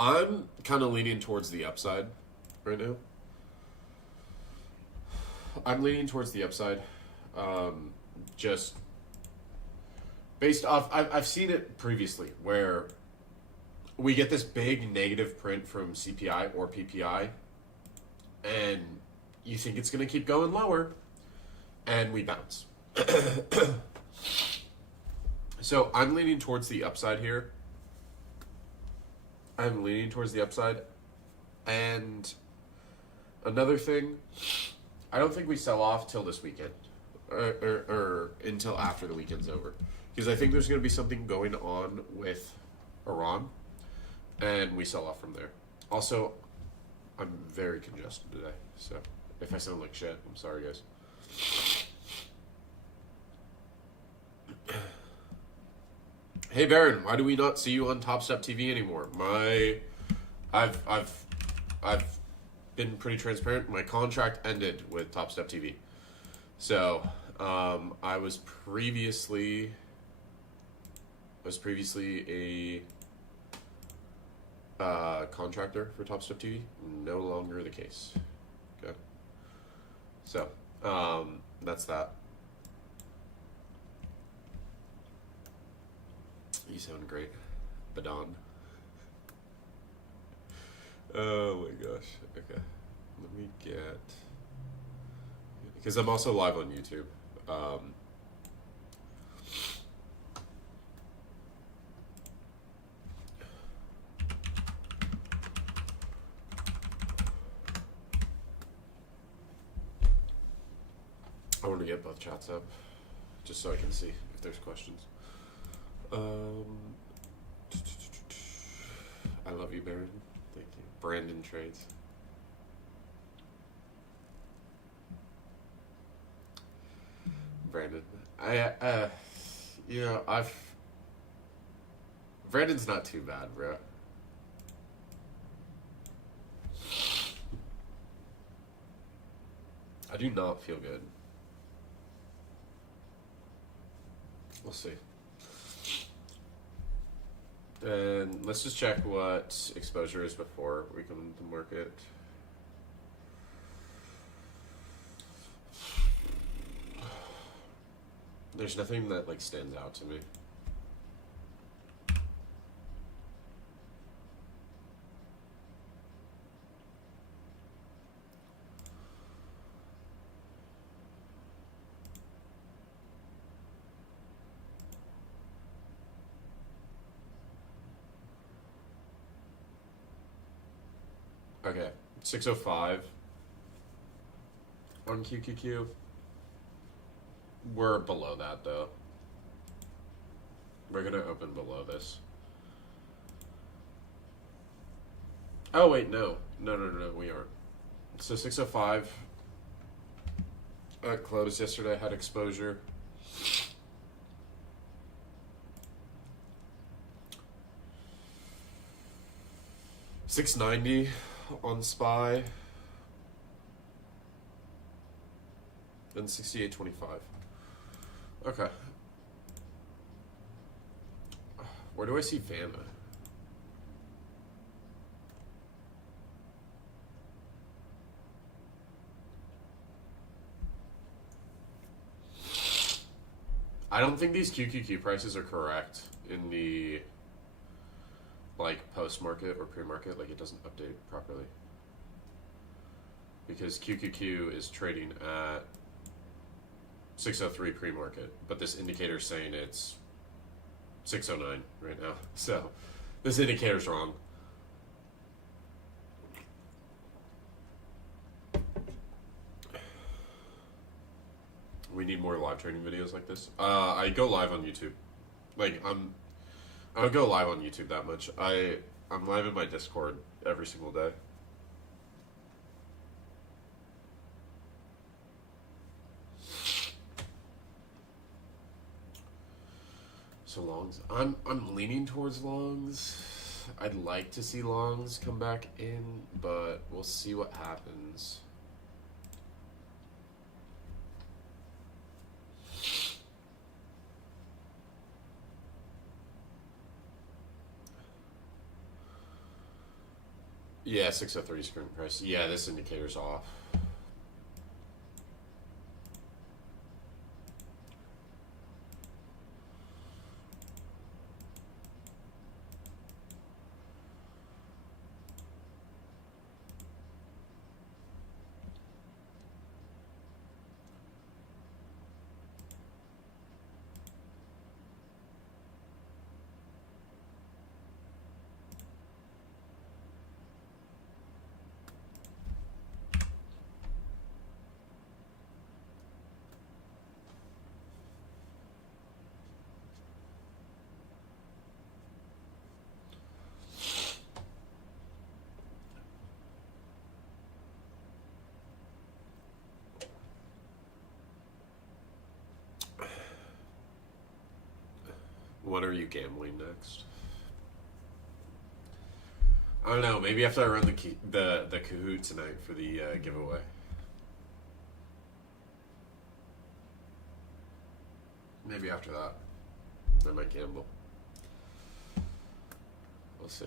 I'm kind of leaning towards the upside right now. I'm leaning towards the upside. Just based off, I've seen it previously where we get this big negative print from CPI or PPI, and you think it's going to keep going lower, and we bounce. So I'm leaning towards the upside here. I'm leaning towards the upside. And another thing, I don't think we sell off till this weekend. Or until after the weekend's over. Because I think there's going to be something going on with Iran. And we sell off from there. Also, I'm very congested today. So if I sound like shit, I'm sorry, guys. Hey Baron, why do we not see you on Top Step TV anymore? I've been pretty transparent. My contract ended with Top Step TV, so I was previously a contractor for Top Step TV. No longer the case. Okay, so that's that. You sound great, Badon. Oh my gosh. Okay. Let me get... Because I'm also live on YouTube. I want to get both chats up, just so I can see if there's questions. I love you, Baron. Thank you. Brandon Trades. Brandon. Brandon's not too bad, bro. I do not feel good. We'll see. And let's just check what exposure is before we come into the market. There's nothing that like stands out to me. Okay, 605 on QQQ. We're below that though. We're gonna open below this. Oh wait, no, we aren't. So 605 at close yesterday had exposure. $690 on SPY and 68.25. Okay. Where do I see Vanna? I don't think these QQQ prices are correct in the like post-market or pre-market. Like it doesn't update properly because QQQ is trading at 603 pre-market, but this indicator is saying it's 609 right now. So this indicator's wrong. We need more live trading videos like this. I go live on YouTube. Like I don't go live on YouTube that much. I'm live in my Discord every single day. So longs, I'm leaning towards longs. I'd like to see longs come back in, but we'll see what happens. Yeah, 603 screen price. Yeah, this indicator's off. When are you gambling next? I don't know. Maybe after I run the Kahoot tonight for the giveaway. Maybe after that, I might gamble. We'll see.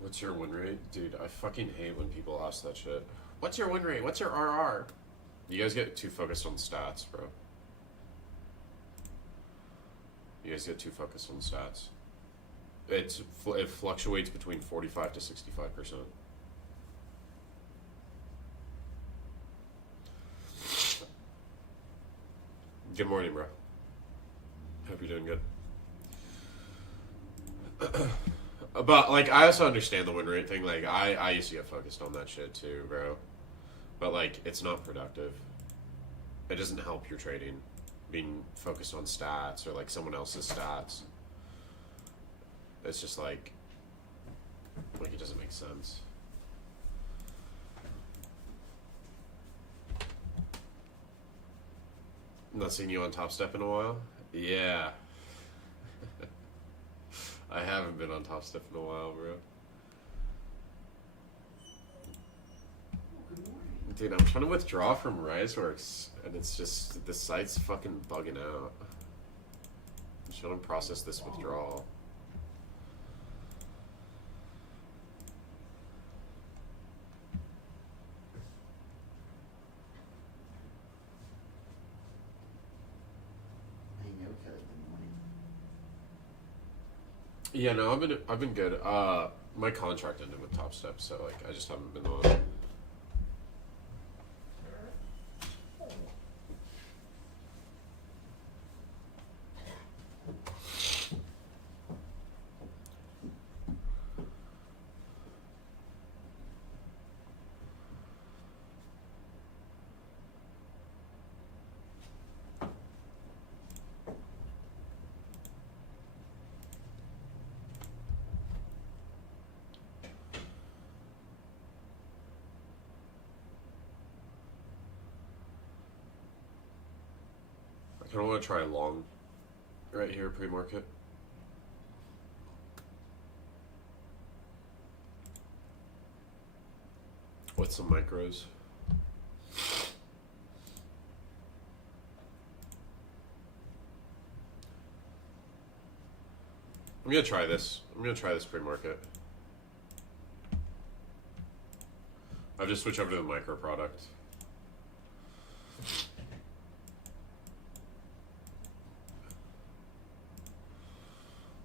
What's your win rate? Dude, I fucking hate when people ask that shit. What's your win rate? What's your RR? You guys get too focused on stats, bro. You guys get too focused on stats. It fluctuates between 45 to 65%. Good morning, bro. Hope you're doing good. But, like, I also understand the win rate thing. Like, I used to get focused on that shit too, bro. But, like, it's not productive. It doesn't help your trading being focused on stats or, like, someone else's stats. It's just, like, it doesn't make sense. Not seen you on Top Step in a while? Yeah. I haven't been on Top Step in a while, bro. Dude, I'm trying to withdraw from RiseWorks, and it's just, the site's fucking bugging out. I'm trying to process this withdrawal. Yeah, no, I've been good. My contract ended with Top Step, so like I just haven't been on. I don't want to try long right here, pre-market. What's some micros? I'm gonna try this. I'm gonna try this pre-market. I've just switched over to the micro product.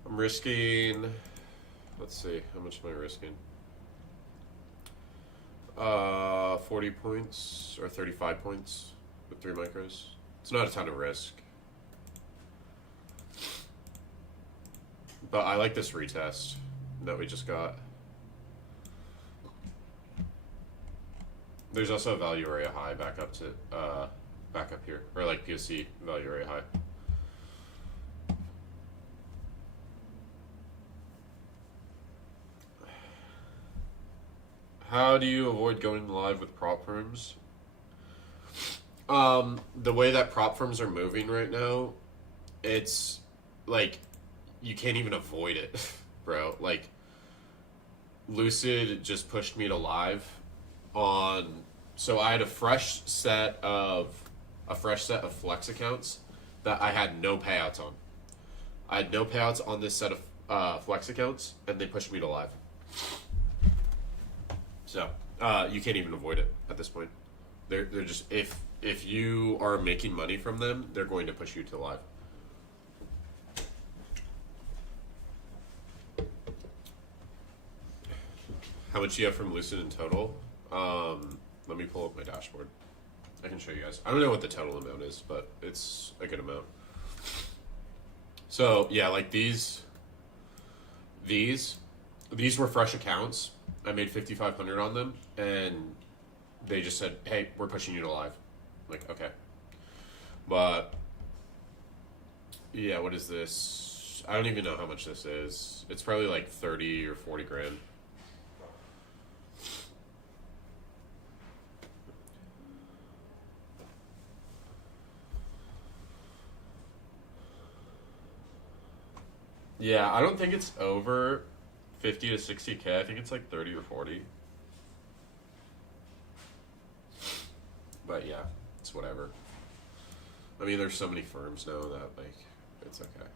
I'm risking, let's see, how much am I risking? 40 points or 35 points with 3 micros. It's not a ton of risk. But I like this retest that we just got. There's also a value area high back up to back up here, or like POC value area high. How do you avoid going live with prop firms? The way that prop firms are moving right now, it's like you can't even avoid it, bro. Like Lucid just pushed me to live on, so I had a fresh set of flex accounts that I had no payouts on. I had no payouts on this set of flex accounts, and they pushed me to live. So you can't even avoid it at this point. They're just, if you are making money from them, they're going to push you to live. How much do you have from Lucid in total? Let me pull up my dashboard. I can show you guys. I don't know what the total amount is, but it's a good amount. So yeah, like these were fresh accounts. I made 5,500 on them, and they just said, "Hey, we're pushing you to live." I'm like, okay, but yeah, what is this? I don't even know how much this is. It's probably like 30 or 40 grand. Yeah, I don't think it's over 50 to 60K. I think it's like 30 or 40. But yeah, it's whatever. I mean, there's so many firms now that, like, it's okay.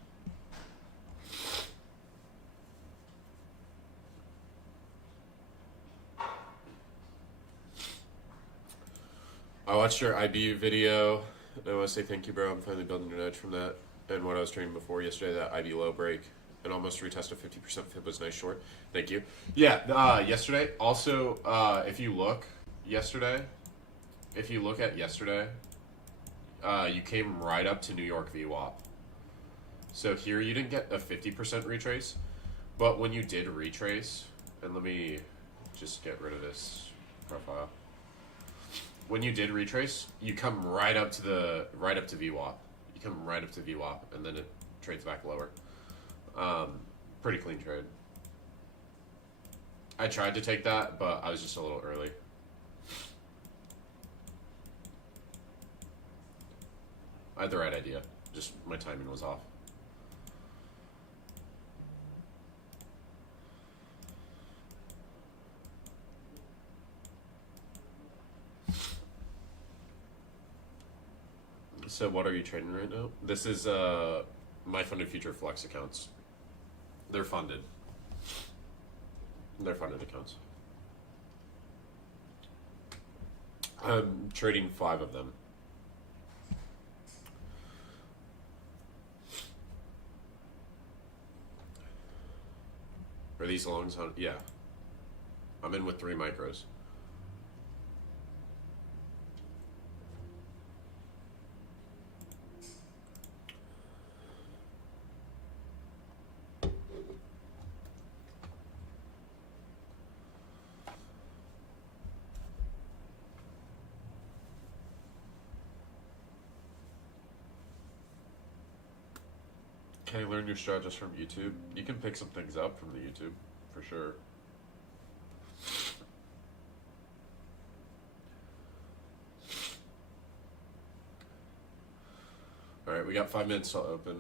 I watched your IB video. I want to say thank you, bro. I'm finally building an edge from that. And what I was trading before yesterday, that IB low break and almost retest a 50% fib was nice short. Thank you. Yeah, yesterday. Also, if you look at yesterday, you came right up to New York VWAP. So here you didn't get a 50% retrace, but when you did retrace, and let me just get rid of this profile. When you did retrace, you come right up to VWAP. Come right up to VWAP, and then it trades back lower. Pretty clean trade. I tried to take that, but I was just a little early. I had the right idea, just my timing was off. So what are you trading right now? This is my funded future flex accounts. They're funded. They're funded accounts. I'm trading 5 of them. Are these longs on? Yeah. I'm in with 3 micros. Can I learn your strategies from YouTube? You can pick some things up from the YouTube, for sure. All right, we got 5 minutes till open.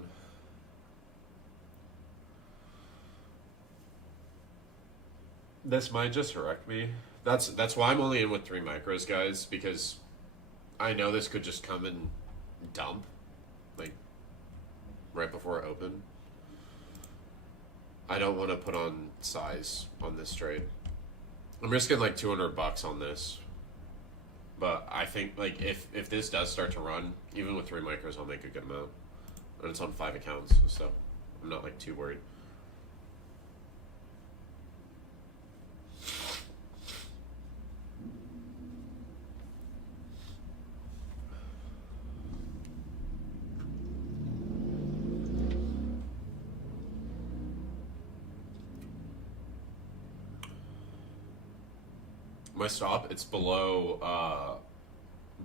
This might just wreck me. That's why I'm only in with 3 micros, guys, because I know this could just come and dump, like, right before I open. I don't want to put on size on this trade. I'm risking like $200 on this, but I think like if this does start to run, even with 3 micros, I'll make a good amount, and it's on 5 accounts, so I'm not like too worried. My stop, it's below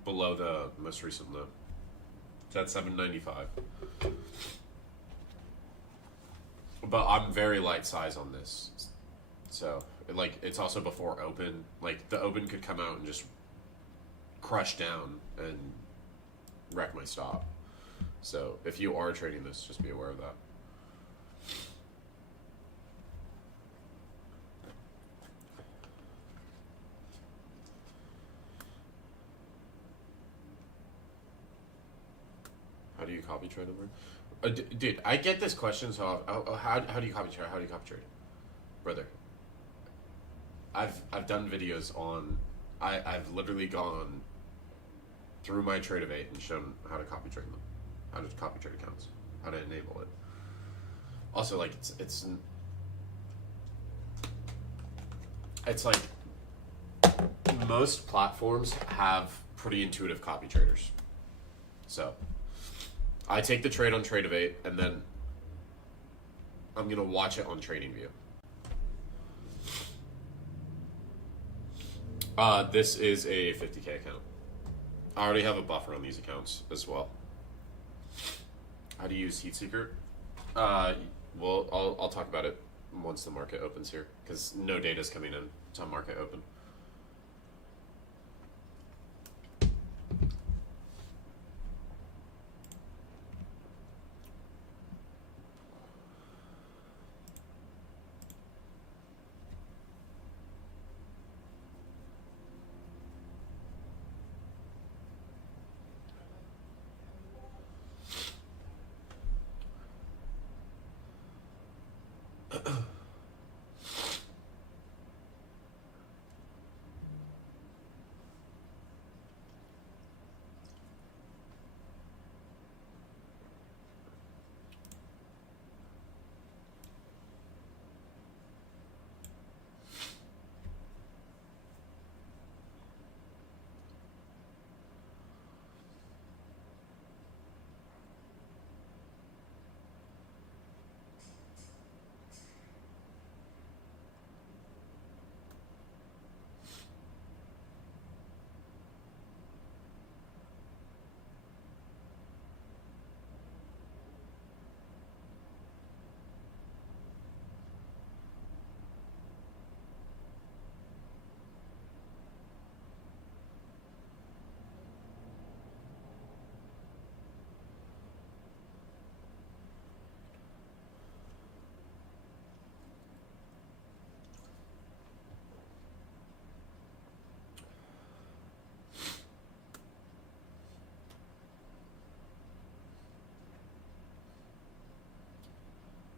the most recent low. It's at 795. But I'm very light size on this, so like it's also before open. Like the open could come out and just crush down and wreck my stop. So if you are trading this, just be aware of that. How do you copy trade over? Dude, I get this question so how do you copy trade? How do you copy trade, brother? I've done videos on. I've literally gone through my trade of 8 and shown how to copy trade them, how to copy trade accounts, how to enable it. Also, like it's like most platforms have pretty intuitive copy traders, so. I take the trade on Trade of 8, and then I'm going to watch it on TradingView. This is a 50K account. I already have a buffer on these accounts as well. How do you use Heatseeker? Well, I'll talk about it once the market opens here, because no data is coming in. It's on market open.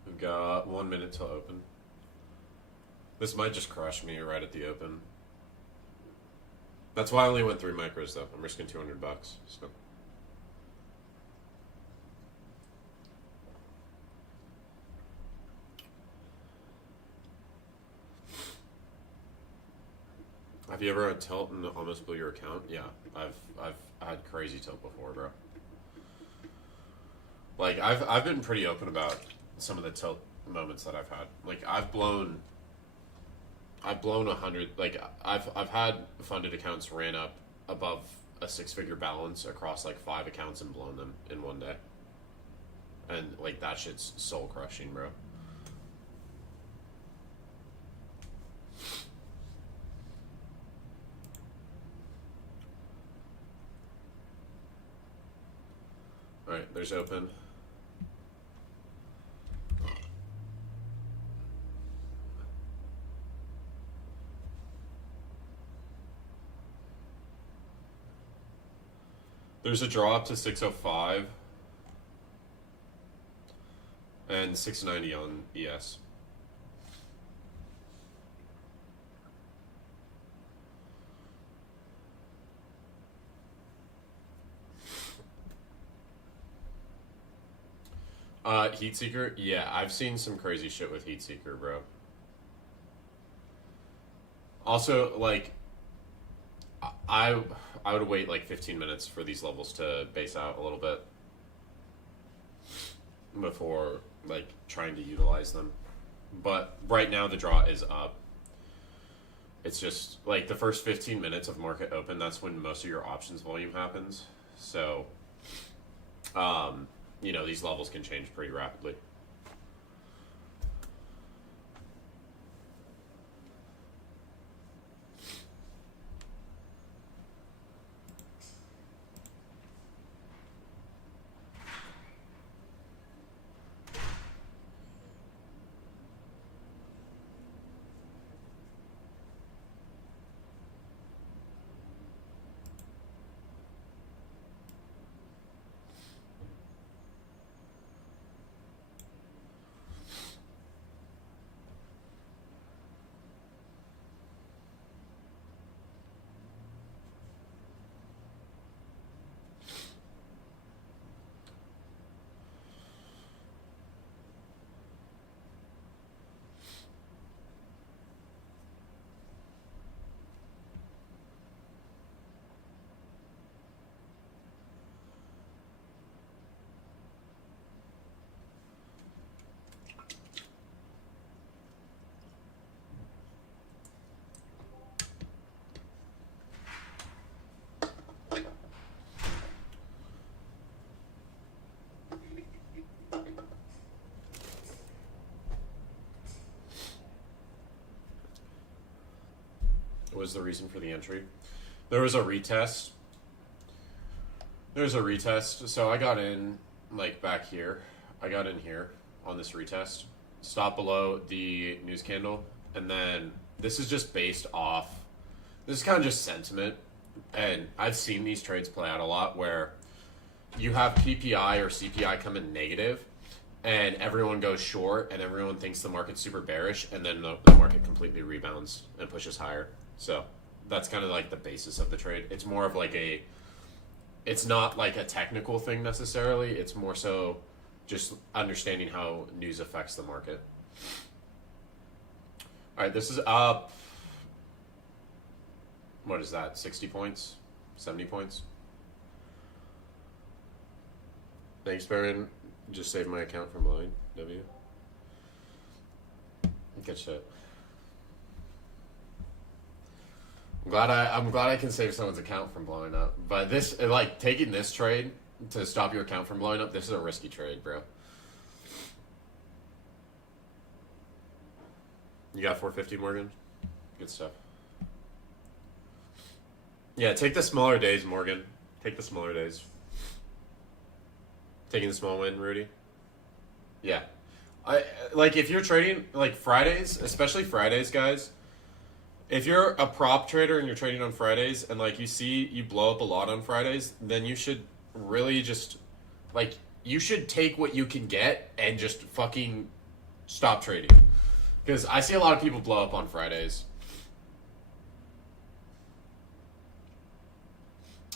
We've got 1 minute till open. This might just crush me right at the open. That's why I only went 3 micros though. I'm risking $200. So. Have you ever had tilt and almost blew your account? Yeah, I've had crazy tilt before, bro. Like I've been pretty open about some of the tilt moments that I've had. Like I've blown 100. Like I've had funded accounts ran up above a 6-figure balance across like 5 accounts and blown them in one day. And like that shit's soul crushing, bro. All right, there's open. There's a draw up to 605 and 690 on ES. Heatseeker? Yeah, I've seen some crazy shit with Heatseeker, bro. Also, like, I I would wait like 15 minutes for these levels to base out a little bit before like trying to utilize them. But right now the draw is up. It's just like the first 15 minutes of market open, that's when most of your options volume happens. So these levels can change pretty rapidly. What was the reason for the entry? There was a retest. So I got in like back here. I got in here on this retest. Stop below the news candle. And then this is just based off, this is kind of just sentiment. And I've seen these trades play out a lot where you have PPI or CPI come in negative and everyone goes short and everyone thinks the market's super bearish, and then the market completely rebounds and pushes higher. So that's kind of like the basis of the trade. It's more of like it's not like a technical thing necessarily. It's more so just understanding how news affects the market. All right, this is up. What is that? 60 points? 70 points? Thanks, Baron. Just saved my account from blowing. W. Good shit. I'm glad I can save someone's account from blowing up. But this, like, taking this trade to stop your account from blowing up, this is a risky trade, bro. You got 450, Morgan? Good stuff. Yeah, take the smaller days, Morgan. Take the smaller days. Taking the small win, Rudy. Yeah. If you're trading, like, Fridays, especially Fridays, guys, if you're a prop trader and you're trading on Fridays and, like, you blow up a lot on Fridays, then you should really just, like, you should take what you can get and just fucking stop trading. Because I see a lot of people blow up on Fridays.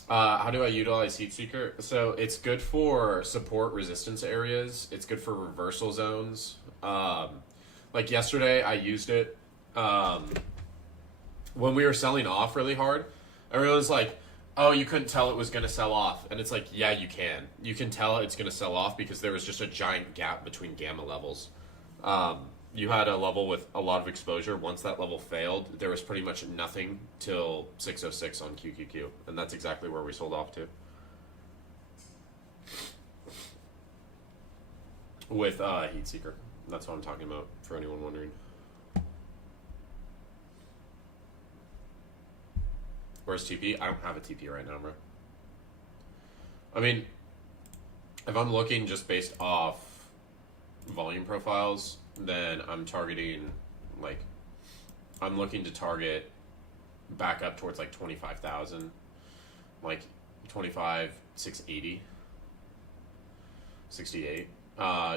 How do I utilize Heatseeker? So it's good for support resistance areas. It's good for reversal zones. Like yesterday, I used it when we were selling off really hard. Everyone was like, oh, you couldn't tell it was going to sell off. And it's like, yeah, you can. You can tell it's going to sell off because there was just a giant gap between gamma levels. You had a level with a lot of exposure. Once that level failed, there was pretty much nothing till 606 on QQQ. And that's exactly where we sold off to. With Heatseeker. That's what I'm talking about, for anyone wondering. Where's TP? I don't have a TP right now, bro. I mean, if I'm looking just based off volume profiles, then I'm targeting, like, I'm looking to target back up towards, like, 25,000, like, 25,680, 68.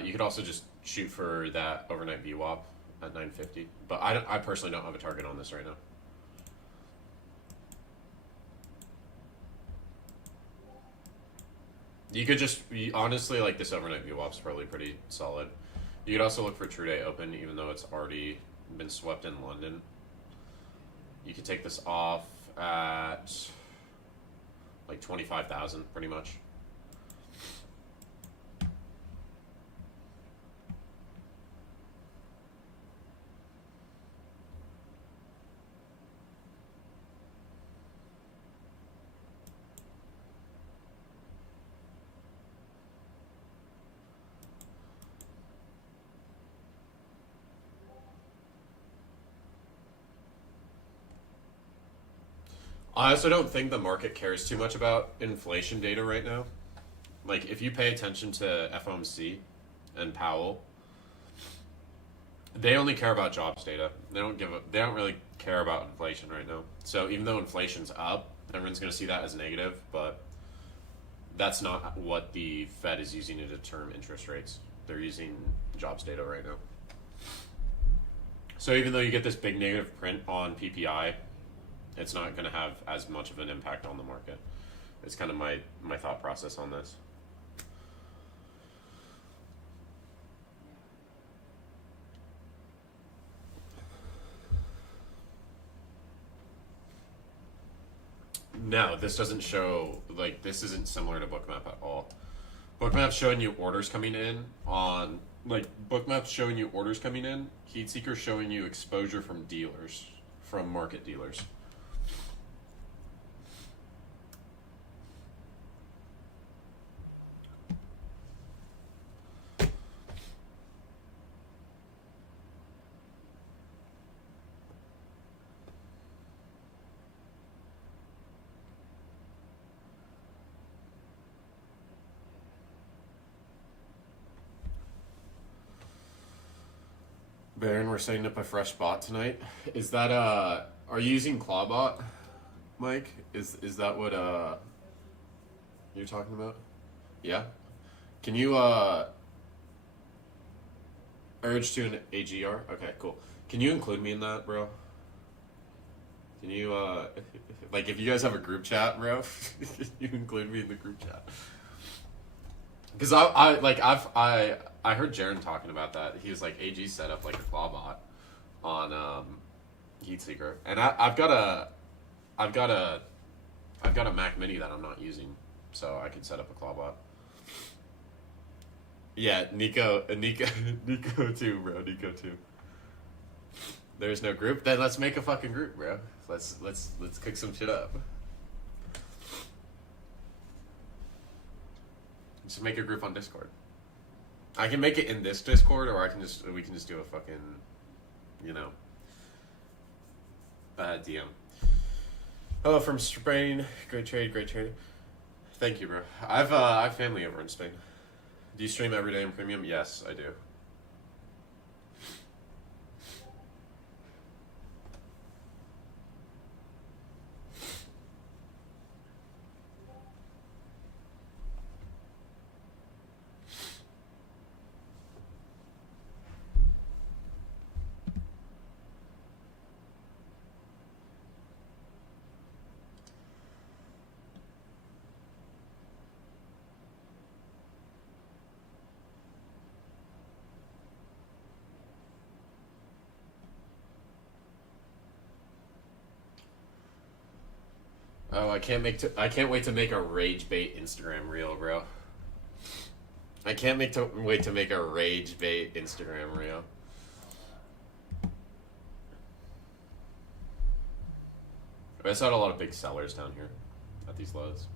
You could also just shoot for that overnight VWAP at 950, but I personally don't have a target on this right now. You could just honestly like this overnight VWAP's probably pretty solid. You could also look for True Day Open, even though it's already been swept in London. You could take this off at like 25,000, pretty much. I also don't think the market cares too much about inflation data right now. Like, if you pay attention to FOMC and Powell, they only care about jobs data. They don't really care about inflation right now. So even though inflation's up, everyone's going to see that as negative, but that's not what the Fed is using to determine interest rates. They're using jobs data right now. So even though you get this big negative print on PPI, it's not going to have as much of an impact on the market. It's kind of my thought process on this. No, this doesn't show, like, this isn't similar to Bookmap at all. Bookmap's showing you orders coming in on, like, Bookmap's showing you orders coming in. Heatseeker's showing you exposure from dealers, from market dealers. Baron, we're setting up a fresh bot tonight. Is that are you using Clawbot, Mike? Is that what you're talking about? Yeah. Can you urge to an AGR? Okay, cool. Can you include me in that, bro? Can you like if you guys have a group chat, bro? Can you include me in the group chat? Because I heard Jaron talking about that. He was like, AG set up like a Clawbot on Heatseeker, and I've got a Mac Mini that I'm not using, so I could set up a Clawbot. Yeah, Nico too, bro. Nico too. There's no group. Then let's make a fucking group, bro. Let's cook some shit up. Just make a group on Discord. I can make it in this Discord, or we can just do a fucking, DM. Oh, from Spain, great trade. Thank you, bro. I have family over in Spain. Do you stream every day in Premium? Yes, I do. Oh, I can't wait to make a rage bait Instagram reel, bro. I can't wait to make a rage bait Instagram reel. I saw a lot of big sellers down here at these lows.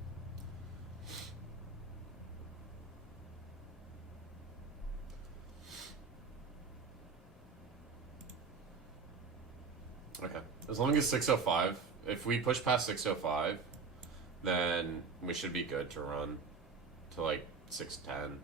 Okay. As long as 605, if we push past 605, then we should be good to run to like 610.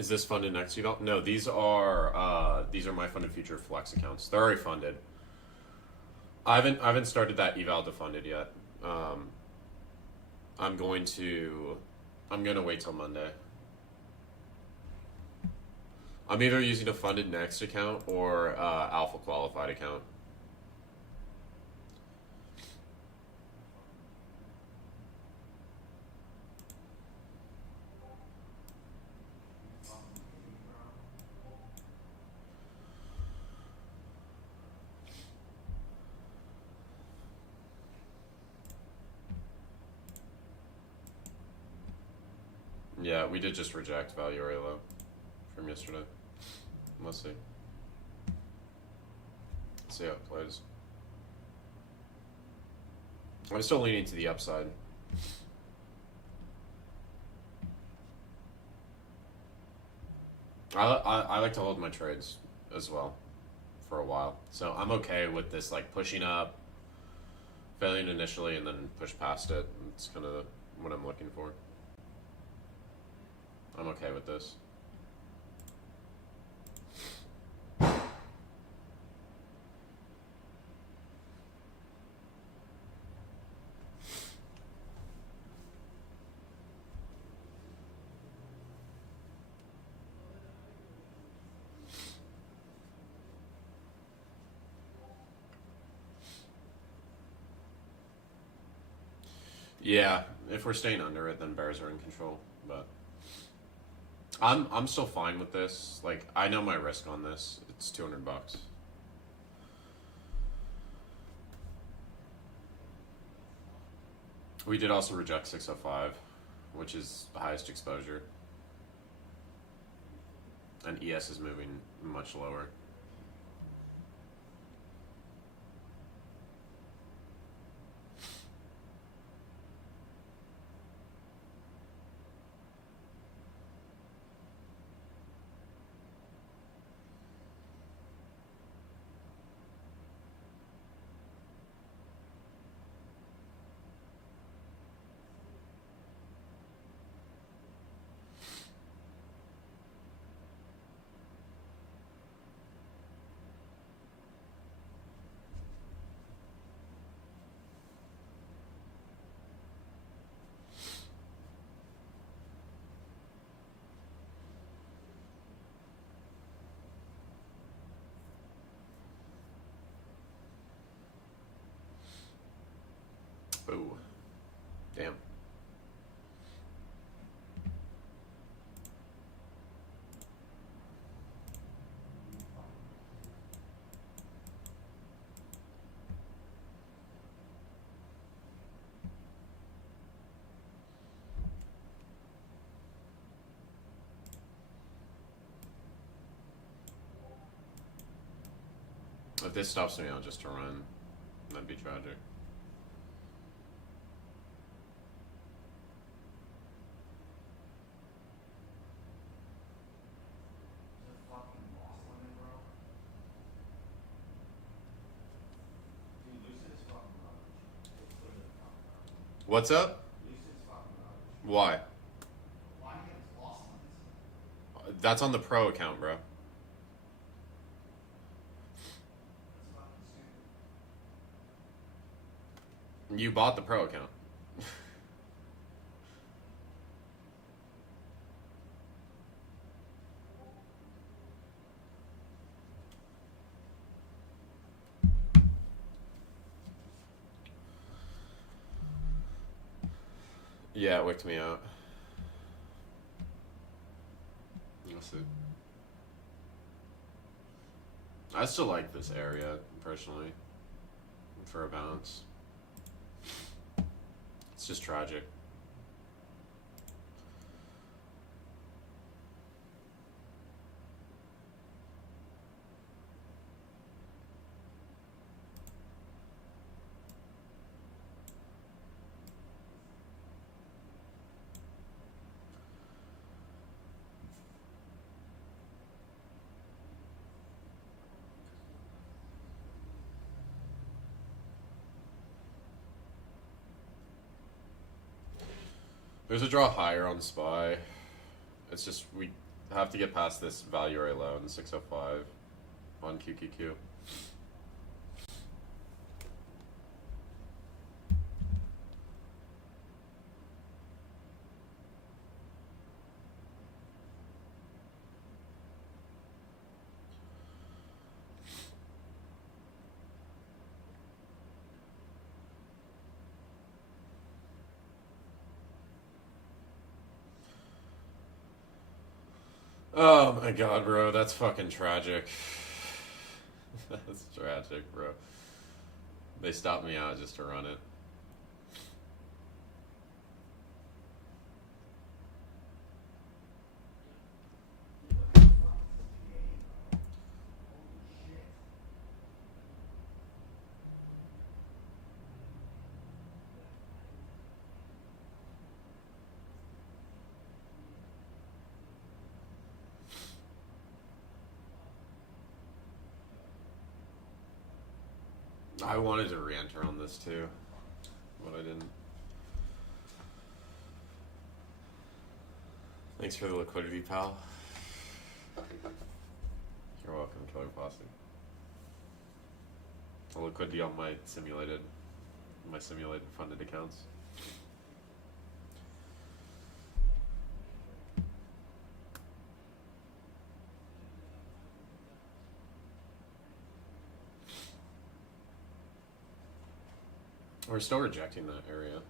Is this funded next eval? No, these are my funded future flex accounts. They're already funded. I haven't started that eval to funded yet. I'm gonna wait till Monday. I'm either using a funded next account or alpha qualified account. Yeah, we did just reject value very low from yesterday. Let's see. Let's see how it plays. I'm still leaning to the upside. I like to hold my trades as well for a while. So I'm okay with this like pushing up, failing initially, and then push past it. It's kind of what I'm looking for. I'm okay with this. Yeah, if we're staying under it, then bears are in control. But I'm still fine with this. Like I know my risk on this. It's $200. We did also reject 605, which is the highest exposure. And ES is moving much lower. Ooh. Damn. If this stops me out just to run, that'd be tragic. What's up? Why? That's on the pro account, bro. You bought the pro account. Yeah, it wicked me out. Let's see. I still like this area, personally, for a bounce. It's just tragic. There's a draw higher on SPY. It's just have to get past this value area low in 605 on QQQ. Oh my god, bro, that's fucking tragic. That's tragic, bro. They stopped me out just to run it. I wanted to re-enter on this too, but I didn't. Thanks for the liquidity, pal. You're welcome, Killer Posse. The liquidity on my simulated funded accounts. We're still rejecting that area.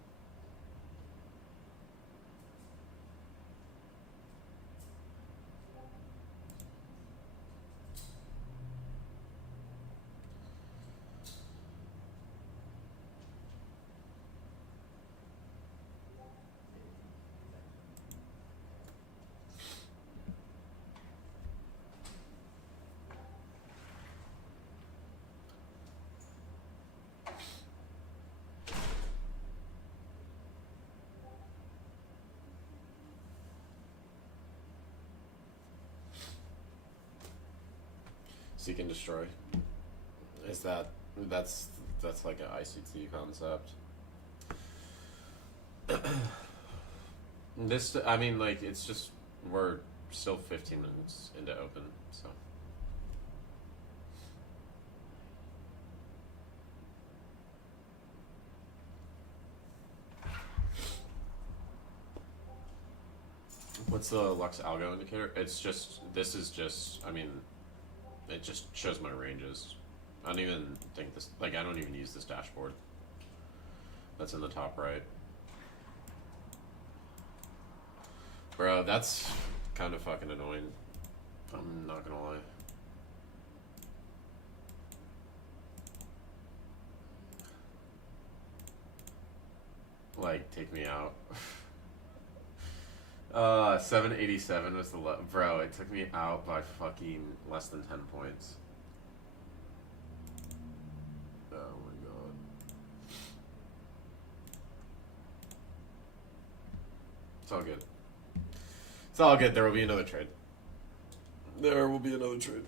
Seek and destroy. Is that's like an ICT concept. This, I mean, like, it's just, we're still 15 minutes into open, so. What's the Lux Algo indicator? It's just, this is just, I mean, it just shows my ranges. I don't even think this, like, I don't even use this dashboard. That's in the top right. Bro, that's kind of fucking annoying. I'm not gonna lie. Like, take me out. 787 was the bro. It took me out by fucking less than 10 points. Oh my god. It's all good. It's all good. There will be another trade. There will be another trade.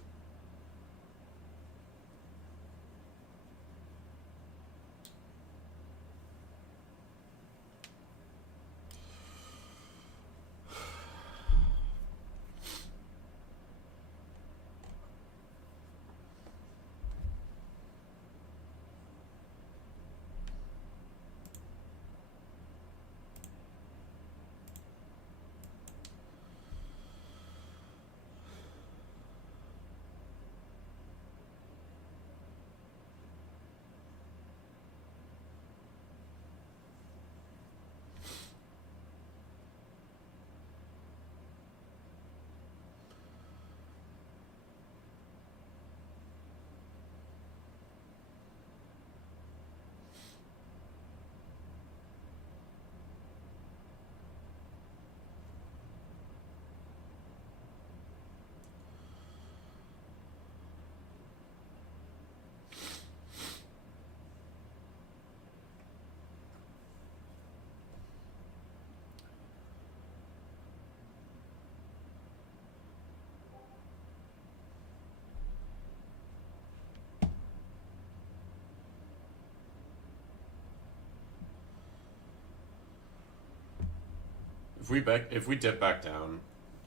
If we dip back down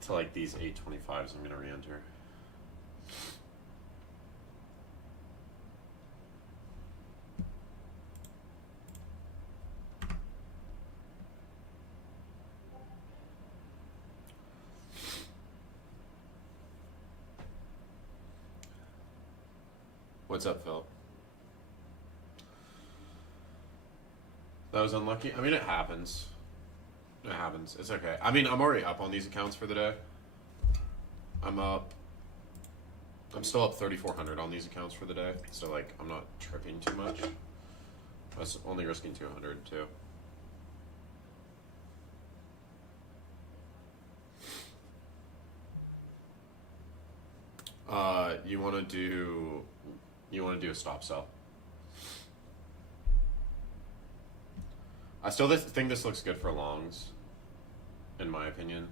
to like these 825s I'm gonna re-enter. What's up, Phil? That was unlucky. I mean, it happens. It happens. It's okay. I mean, I'm already up on these accounts for the day. I'm still up 3,400 on these accounts for the day. So, like, I'm not tripping too much. I was only risking 200, too. You want to do a stop sell. I still think this looks good for longs, in my opinion.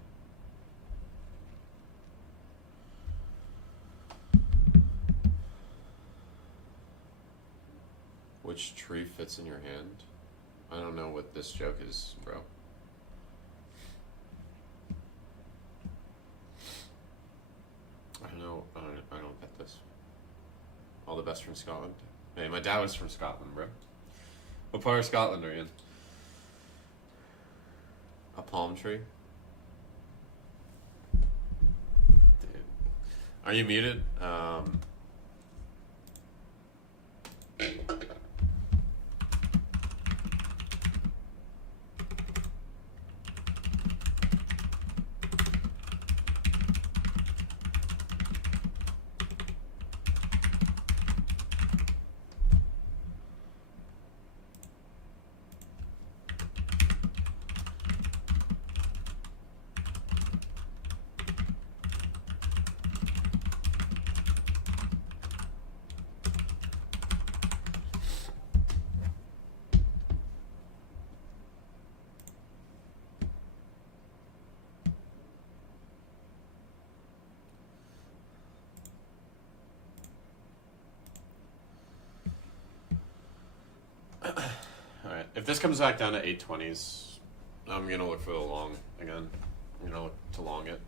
Which tree fits in your hand? I don't know what this joke is, bro. I don't get this. All the best from Scotland. Hey, my dad was from Scotland, bro. What part of Scotland are you in? A palm tree? Dude. Are you muted? Alright, if this comes back down to 820s, I'm gonna look for the long again. I'm gonna look to long it.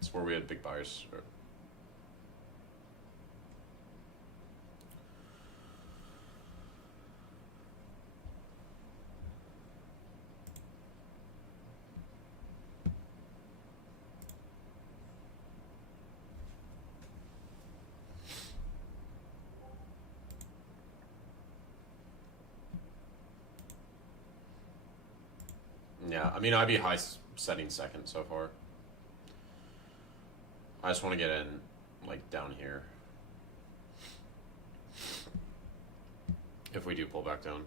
It's where we had big buyers. Yeah, I mean, I'd be high setting second so far. I just want to get in, like, down here. If we do pull back down.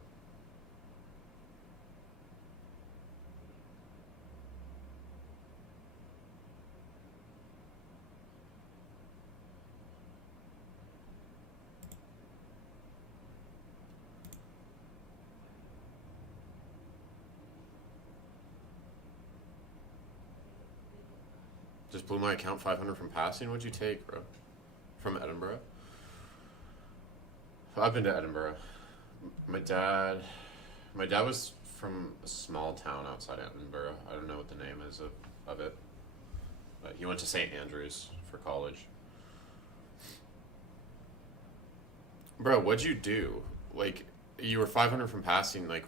Just blew my account 500 from passing. What'd you take, bro? From Edinburgh? I've been to Edinburgh. My dad was from a small town outside Edinburgh. I don't know what the name is of it. But he went to St. Andrews for college. Bro, what'd you do? Like, you were 500 from passing. Like,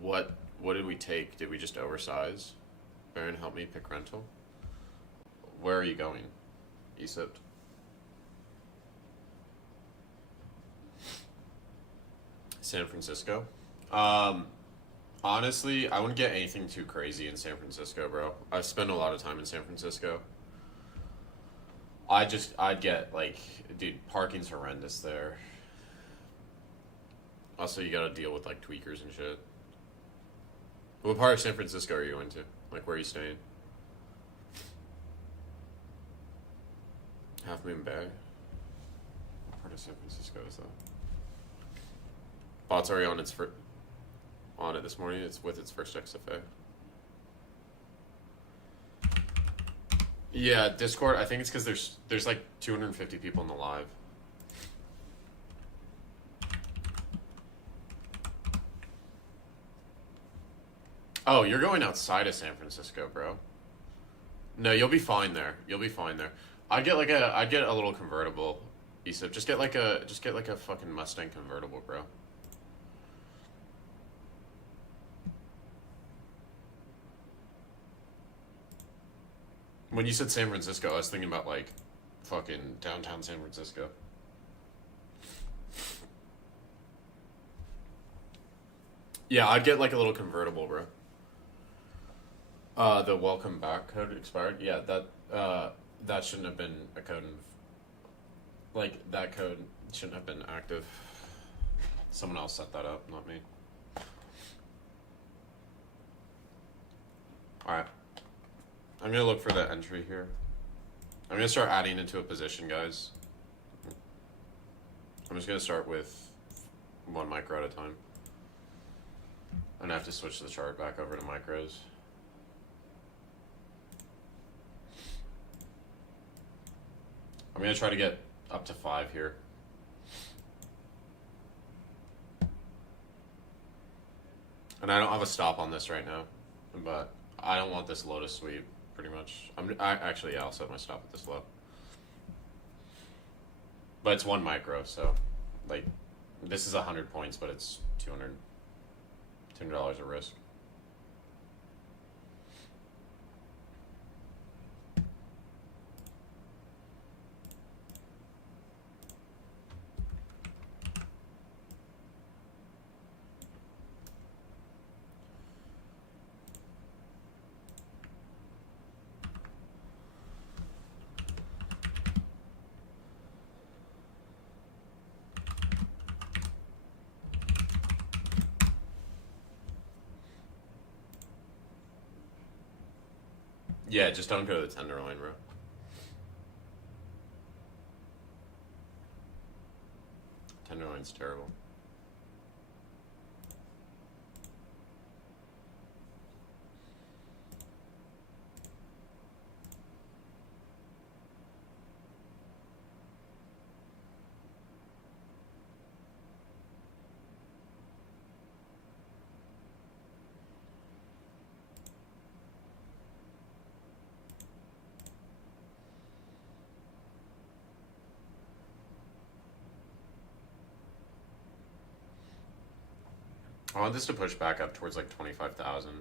what did we take? Did we just oversize? Baron, help me pick rental. Where are you going? Egypt. San Francisco. Honestly, I wouldn't get anything too crazy in San Francisco, bro. I've spent a lot of time in San Francisco. I'd get, like, dude, parking's horrendous there. Also, you gotta deal with, like, tweakers and shit. What part of San Francisco are you going to? Like, where are you staying? Half Moon Bay? What part of San Francisco is that? Bot's already on it this morning. It's with its first XFA. Yeah, Discord. I think it's because there's like 250 people in the live. Oh, you're going outside of San Francisco, bro. No, you'll be fine there. You'll be fine there. I'd get a little convertible. Isip, just get like a fucking Mustang convertible, bro. When you said San Francisco, I was thinking about like fucking downtown San Francisco. Yeah, I'd get like a little convertible, bro. The welcome back code expired. Yeah, that shouldn't have been a code. Like that code shouldn't have been active. Someone else set that up, not me. All right, I'm gonna look for the entry here. I'm gonna start adding into a position, guys. I'm just gonna start with one micro at a time. I'm gonna have to switch the chart back over to micros. I'm gonna try to get up to 5 here. And I don't have a stop on this right now, but I don't want this low to sweep, pretty much. Actually, yeah, I'll set my stop at this low. But it's 1 micro, so, like, this is 100 points, but it's $200 of risk. Yeah, just don't go to the tenderloin, bro. Tenderloin's terrible. I want this to push back up towards like 25,000.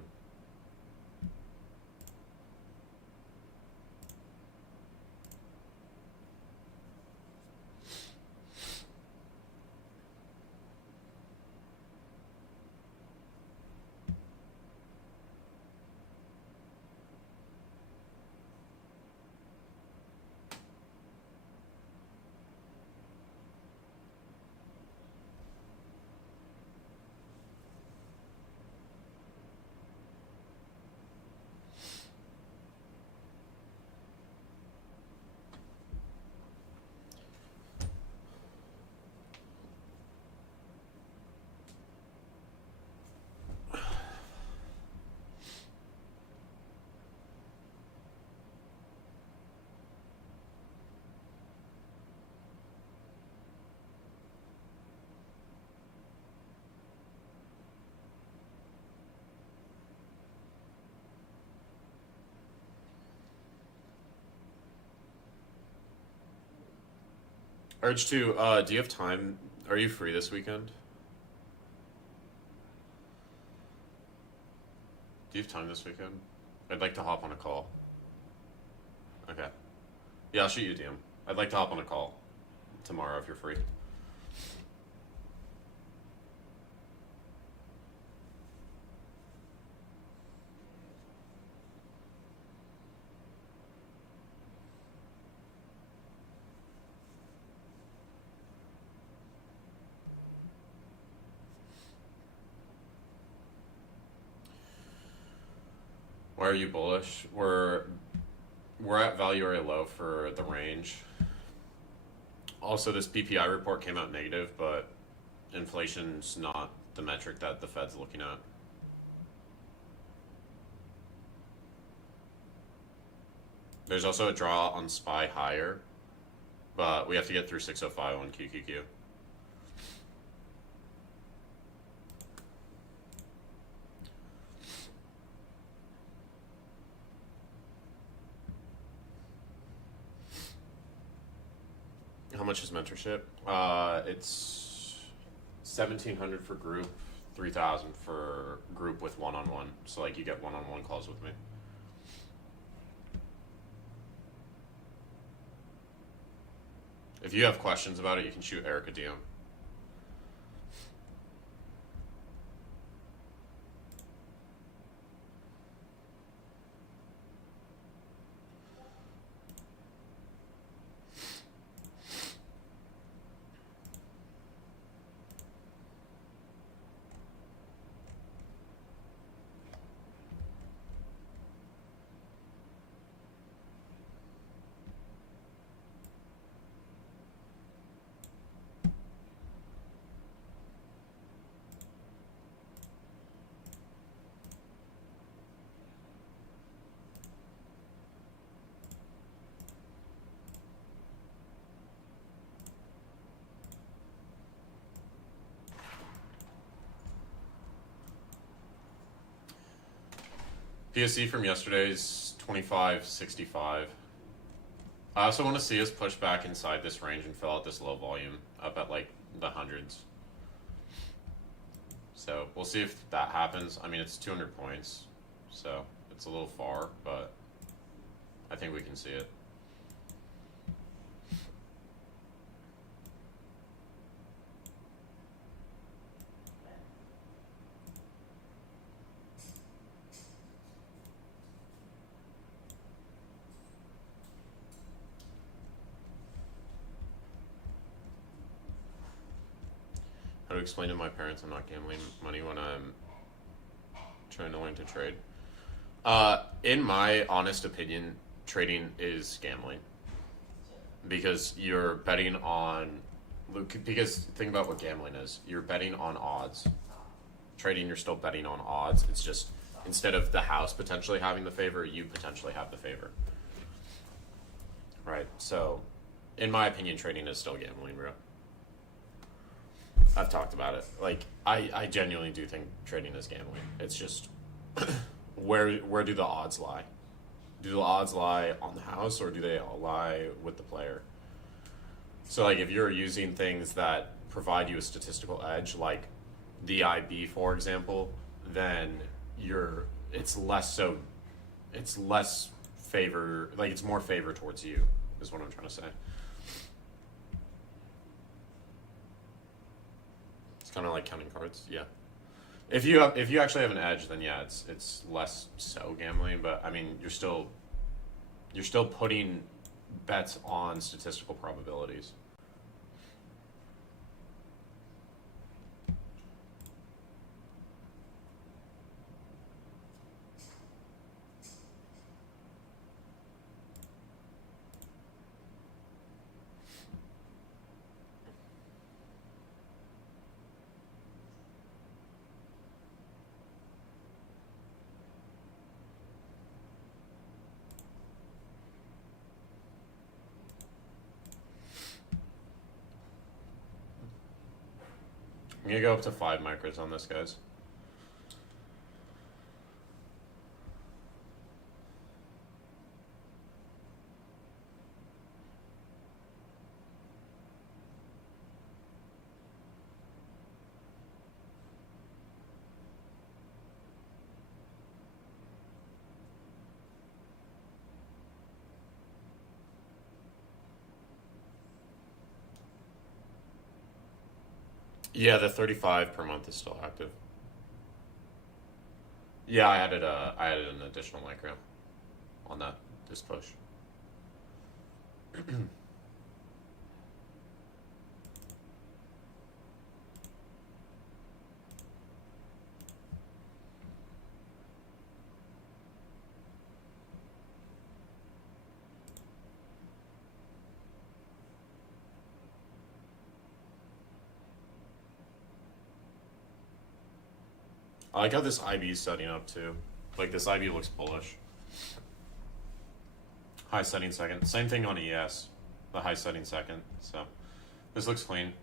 Urge 2, do you have time? Are you free this weekend? Do you have time this weekend? I'd like to hop on a call. Okay. Yeah, I'll shoot you a DM. I'd like to hop on a call tomorrow if you're free. Why are you bullish? We're at value area low for the range. Also, this PPI report came out negative, but inflation's not the metric that the Fed's looking at. There's also a draw on SPY higher, but we have to get through 605 on QQQ. How much is mentorship? It's 1,700 for group, 3,000 for group with one-on-one. So like you get one-on-one calls with me. If you have questions about it, you can shoot Eric a DM. PSC from yesterday is 25.65. I also want to see us push back inside this range and fill out this low volume up at like the hundreds. So we'll see if that happens. I mean, it's 200 points, so it's a little far, but I think we can see it. How to explain to my parents I'm not gambling money when I'm trying to learn to trade? In my honest opinion, trading is gambling because you're betting on. Because think about what gambling is. You're betting on odds. Trading, you're still betting on odds. It's just instead of the house potentially having the favor, you potentially have the favor. Right. So, in my opinion, trading is still gambling, bro. I've talked about it. Like, I genuinely do think trading is gambling. It's just where do the odds lie? Do the odds lie on the house or do they all lie with the player? So, like, if you're using things that provide you a statistical edge, like the IB, for example, then it's less favor, like it's more favor towards you, is what I'm trying to say. Kind of like counting cards, yeah. If you actually have an edge, then yeah, it's less so gambling. But I mean, you're still putting bets on statistical probabilities. I'm gonna go up to 5 micros on this, guys. Yeah, the 35 per month is still active. Yeah, I added an additional micro on this push. I like how this IB is setting up too. Like this IB looks bullish. High setting second. Same thing on ES. The high setting second. So this looks clean.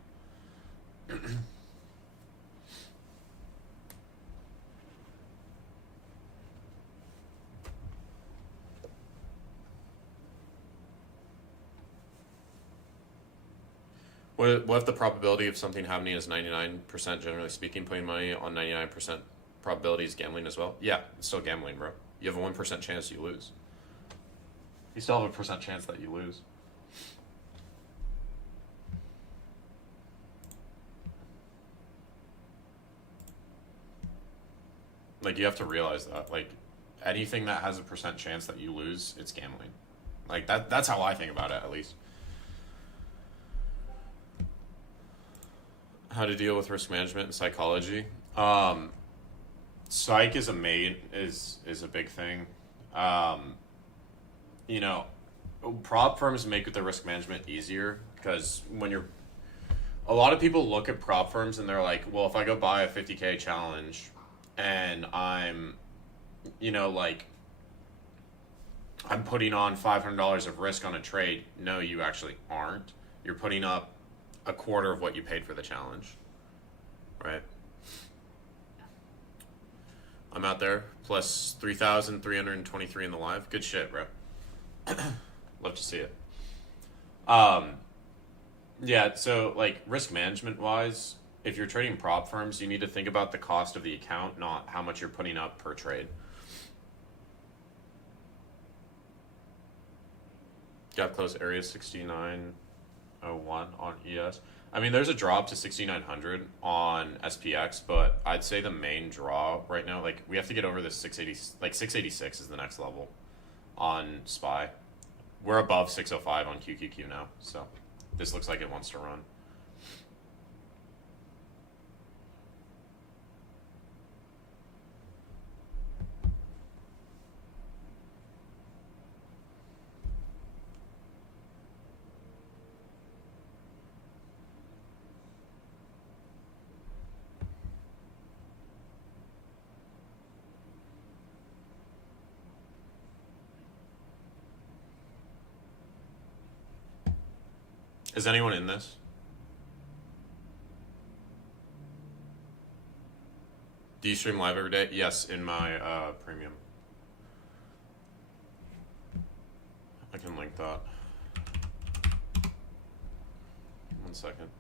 What if the probability of something happening is 99%, generally speaking? Putting money on 99% probability is gambling as well? Yeah, it's still gambling, bro. You have a 1% chance you lose. You still have a percent chance that you lose. Like, you have to realize that. Like, anything that has a percent chance that you lose, it's gambling. Like, that's how I think about it, at least. How to deal with risk management and psychology. Psych is a big thing. You know, prop firms make the risk management easier because a lot of people look at prop firms and they're like, well, if I go buy a 50K challenge and I'm putting on $500 of risk on a trade. No, you actually aren't. You're putting up a quarter of what you paid for the challenge, right? I'm out there plus 3,323 in the live. Good shit, bro. Love to see it. Yeah, so like risk management wise, if you're trading prop firms, you need to think about the cost of the account, not how much you're putting up per trade. Got close area 6901 on ES. I mean, there's a drop to 6,900 on SPX, but I'd say the main draw right now, like we have to get over this 680, like 686 is the next level on SPY. We're above 605 on QQQ now, so this looks like it wants to run. Is anyone in this? Do you stream live every day? Yes, in my premium. I can link that. 1 second.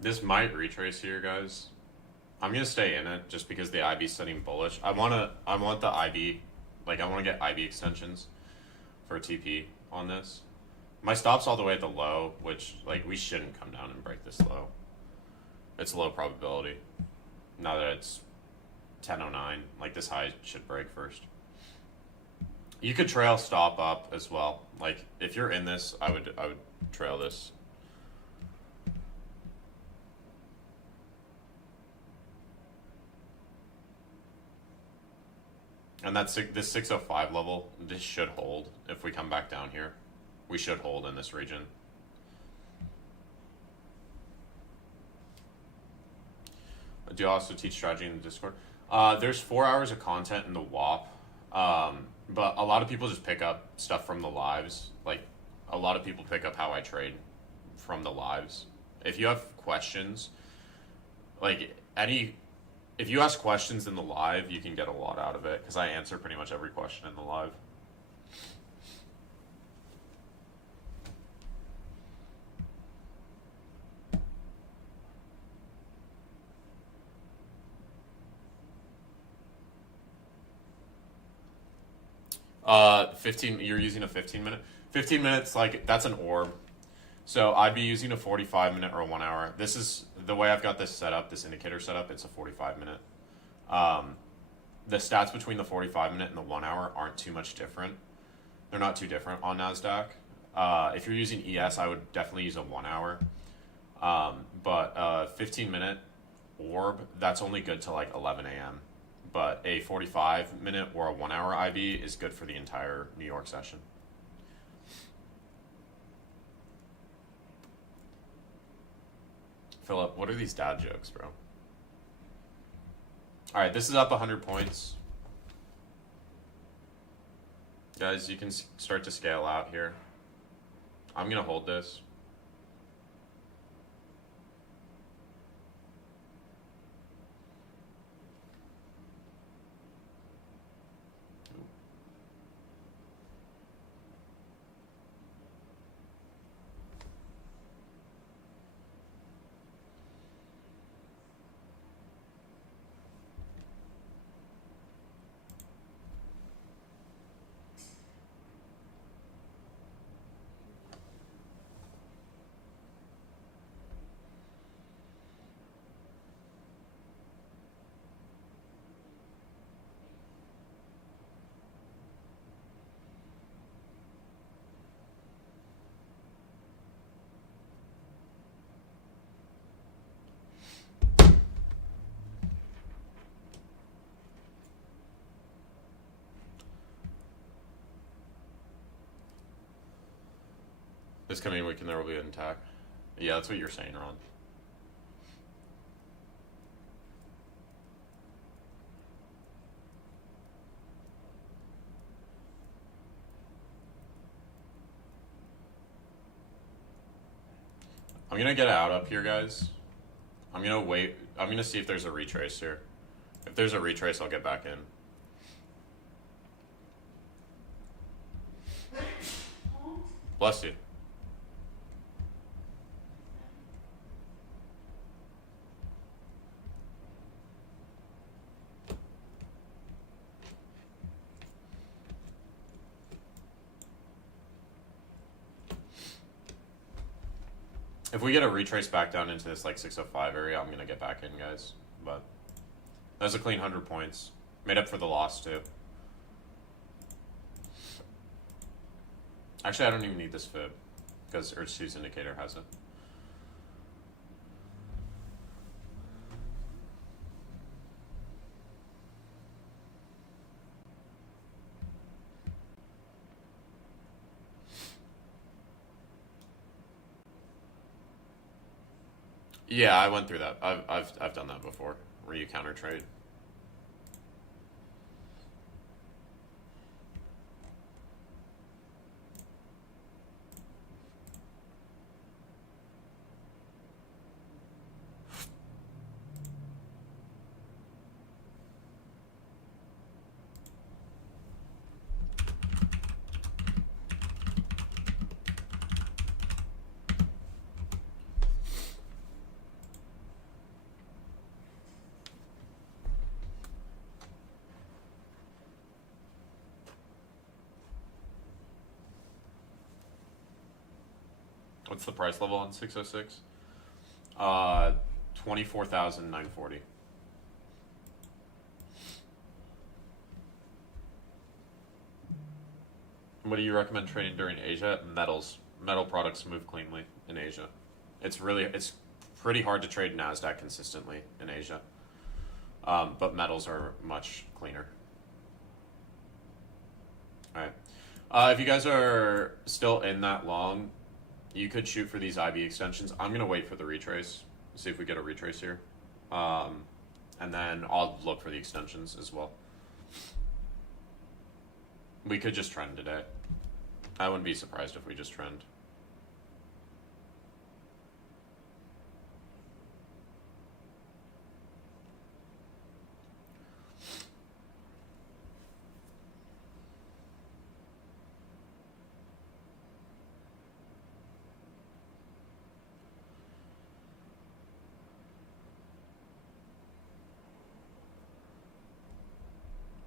This might retrace here, guys. I'm gonna stay in it just because the IB's setting bullish. I want the IB, like I want to get IB extensions for TP on this. My stop's all the way at the low, which like we shouldn't come down and break this low. It's low probability. Now that it's 1009, like this high should break first. You could trail stop up as well. Like if you're in this, I would trail this. And that's this 605 level, this should hold if we come back down here. We should hold in this region. Do you also teach strategy in the Discord? There's 4 hours of content in the WAP, but a lot of people just pick up stuff from the lives. Like, a lot of people pick up how I trade from the lives. If you have questions, like if you ask questions in the live, you can get a lot out of it because I answer pretty much every question in the live. 15. You're using a 15 minute. 15 minutes, like that's an orb. So I'd be using a 45 minute or a 1 hour. This is the way I've got this set up. This indicator set up. It's a 45 minute. The stats between the 45 minute and the 1 hour aren't too much different. They're not too different on Nasdaq. If you're using ES, I would definitely use a 1 hour. But 15 minute orb, that's only good to like 11 a.m. But a 45 minute or a 1 hour IB is good for the entire New York session. Philip, what are these dad jokes, bro? All right, this is up 100 points. Guys, you can start to scale out here. I'm going to hold this. This coming weekend there will be an attack. Yeah, that's what you're saying, Ron. I'm gonna get out up here, guys. I'm gonna wait. I'm gonna see if there's a retrace here. If there's a retrace, I'll get back in. Bless you. If we get a retrace back down into this like 605 area, I'm gonna get back in, guys. But that's a clean 100 points. Made up for the loss too. Actually, I don't even need this fib because Urge 2's indicator has it. Yeah, I went through that. I've done that before, where you counter trade. What's the price level on 606? 24,940. What do you recommend trading during Asia? Metals. Metal products move cleanly in Asia. It's pretty hard to trade Nasdaq consistently in Asia. But metals are much cleaner. All right. If you guys are still in that long, you could shoot for these IB extensions. I'm going to wait for the retrace, see if we get a retrace here. And then I'll look for the extensions as well. We could just trend today. I wouldn't be surprised if we just trend.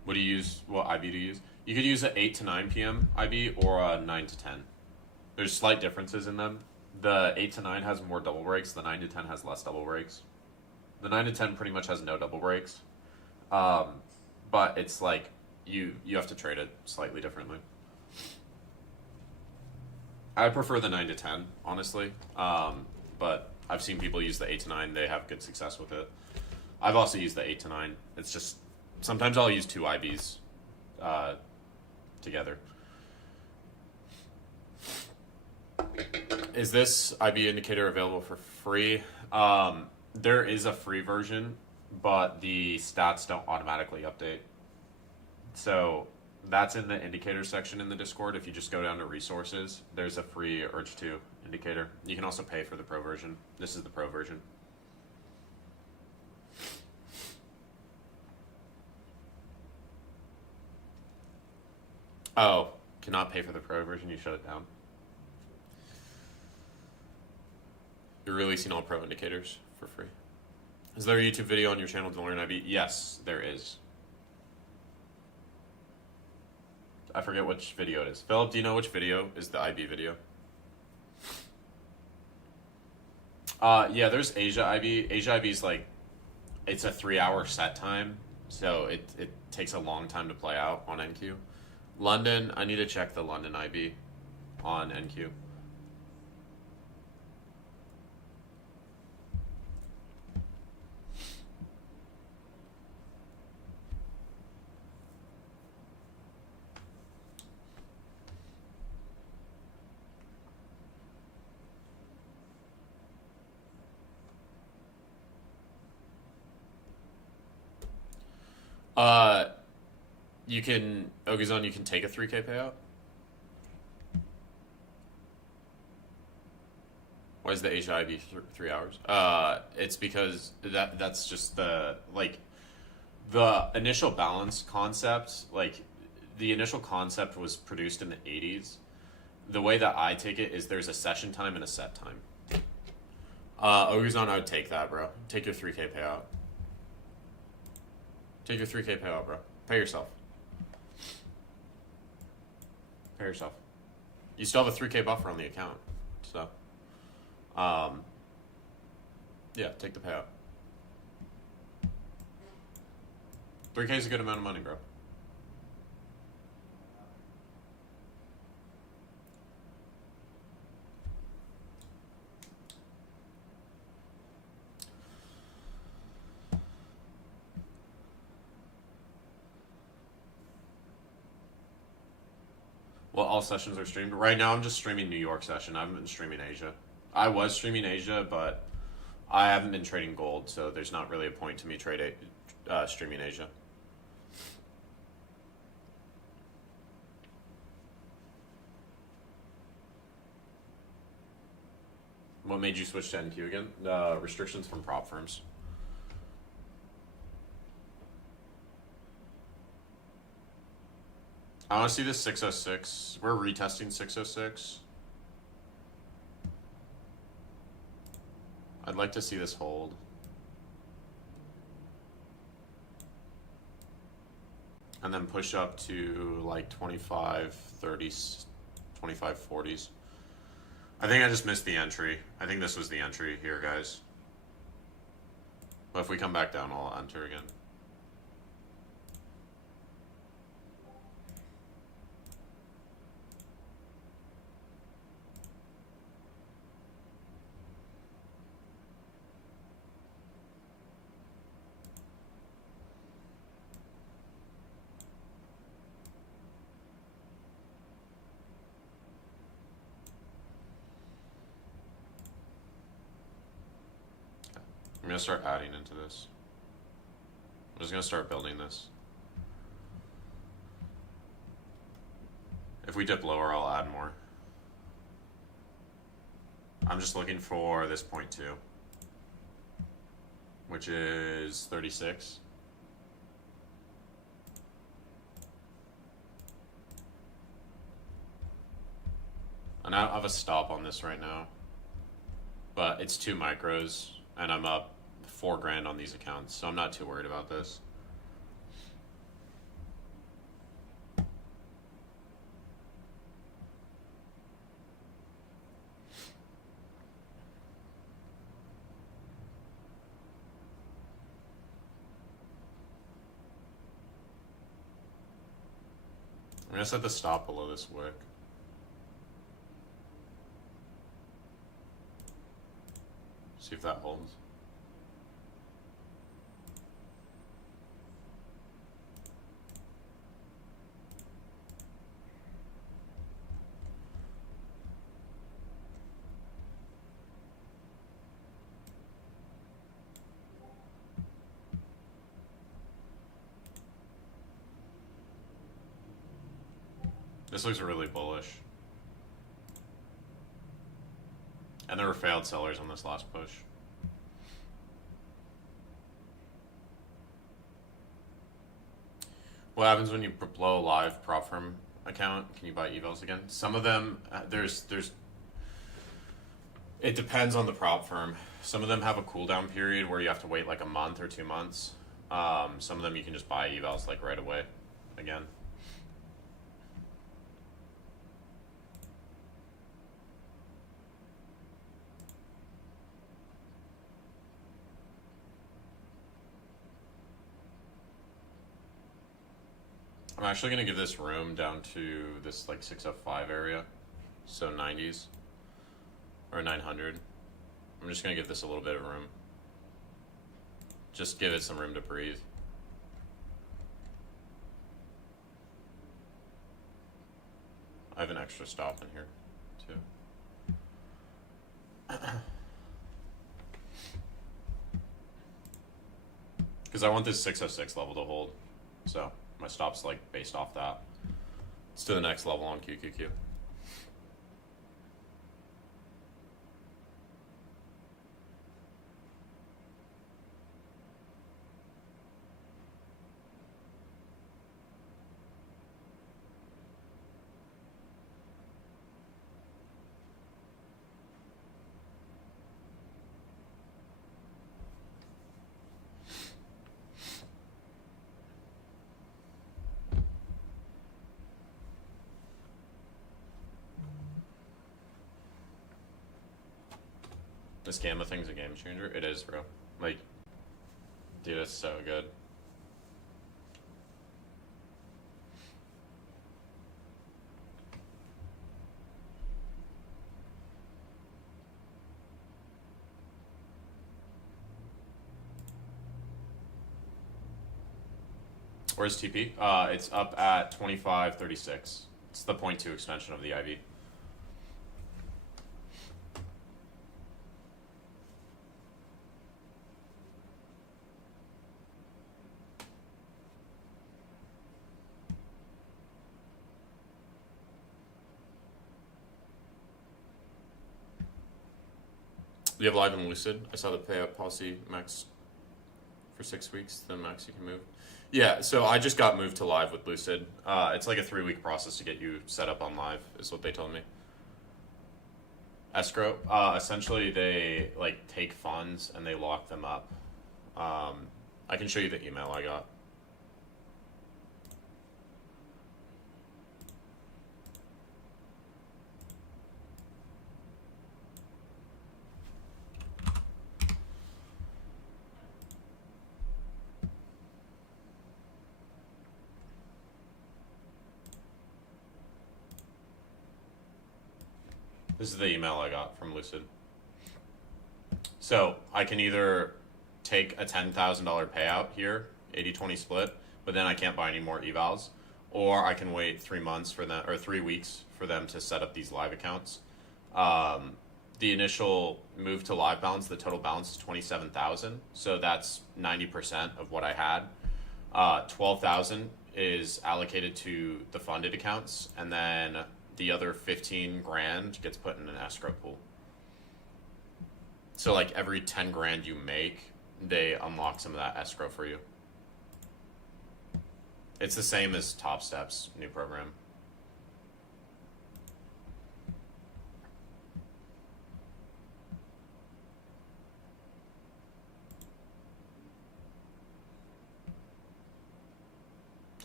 What What do you use? What IB do you use? You could use an 8 to 9 p.m. IB or a 9 to 10. There's slight differences in them. The 8 to 9 has more double breaks. The 9 to 10 has less double breaks. The 9 to 10 pretty much has no double breaks. But it's like you have to trade it slightly differently. I prefer the 9 to 10, honestly. But I've seen people use the 8 to 9. They have good success with it. I've also used the 8 to 9. It's just, sometimes I'll use two IBs together. Is this IB indicator available for free? There is a free version, but the stats don't automatically update. So that's in the indicator section in the Discord. If you just go down to resources, there's a free Urge 2 indicator. You can also pay for the pro version. This is the pro version. Oh, cannot pay for the pro version, you shut it down. You're releasing all pro indicators for free. Is there a YouTube video on your channel to learn IB? Yes, there is. I forget which video it is. Philip, do you know which video is the IB video? Yeah, there's Asia IB. Asia IB is like, it's a 3-hour set time, so it takes a long time to play out on NQ. London, I need to check the London IB on NQ. You can, Oguzon, you can take a 3K payout? Why is the Asia IB 3 hours? It's because that's just the, like, the initial balance concept, like, the initial concept was produced in the 80s. The way that I take it is there's a session time and a set time. Oguzon, I would take that, bro. Take your 3K payout. Take your 3K payout, bro. Pay yourself. Pay yourself. You still have a 3K buffer on the account, so yeah, take the payout. 3K is a good amount of money, bro. Well, all sessions are streamed. Right now, I'm just streaming New York session. I haven't been streaming Asia. I was streaming Asia, but I haven't been trading gold, so there's not really a point to me streaming Asia. What made you switch to NQ again? Restrictions from prop firms. I want to see this 606. We're retesting 606. I'd like to see this hold. And then push up to like 25, 30s, 25, 40s. I think I just missed the entry. I think this was the entry here, guys. But if we come back down, I'll enter again. I'm going to start adding into this. I'm just going to start building this. If we dip lower, I'll add more. I'm just looking for this 0.2, which is 36. And I have a stop on this right now, but it's 2 micros, and I'm up $4 grand on these accounts, so I'm not too worried about this. gonna set the stop below this wick. See if that holds. This looks really bullish. And there were failed sellers on this last push. What happens when you blow a live prop firm account? Can you buy evals again? Some of them, it depends on the prop firm. Some of them have a cooldown period where you have to wait like a month or 2 months. Some of them you can just buy evals like right away again. I'm actually going to give this room down to this like 605 area, so 90s or 900. I'm just going to give this a little bit of room. Just give it some room to breathe. I have an extra stop in here too. Because I want this 606 level to hold, so my stop's like based off that. Let's do the next level on QQQ. This Gamma thing's a game changer. It is, bro. Like, dude, it's so good. Where's TP? It's up at 2536. It's the 0.2 extension of the IV. You have live and Lucid. I saw the payout policy max for 6 weeks, then max you can move. Yeah, so I just got moved to live with Lucid. It's like a 3-week process to get you set up on live, is what they told me. Escrow, essentially they like take funds and they lock them up. I can show you the email I got. This is the email I got from Lucid. So I can either take a $10,000 payout here, 80-20 split, but then I can't buy any more evals, or I can wait 3 months for them, or 3 weeks for them to set up these live accounts. The initial move to live balance, the total balance is 27,000, so that's 90% of what I had. 12,000 is allocated to the funded accounts, and then the other 15 grand gets put in an escrow pool. So like every 10 grand you make, they unlock some of that escrow for you. It's the same as Top Steps new program.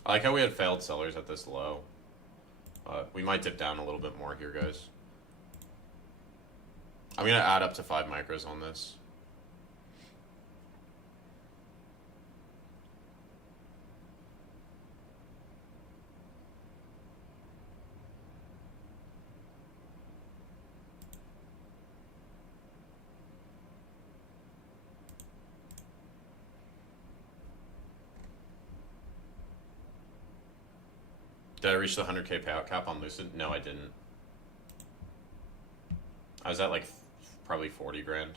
I like how we had failed sellers at this low. We might dip down a little bit more here, guys. I'm going to add up to 5 micros on this. Did I reach the 100K payout cap on Lucid? No, I didn't. I was at like probably 40 grand.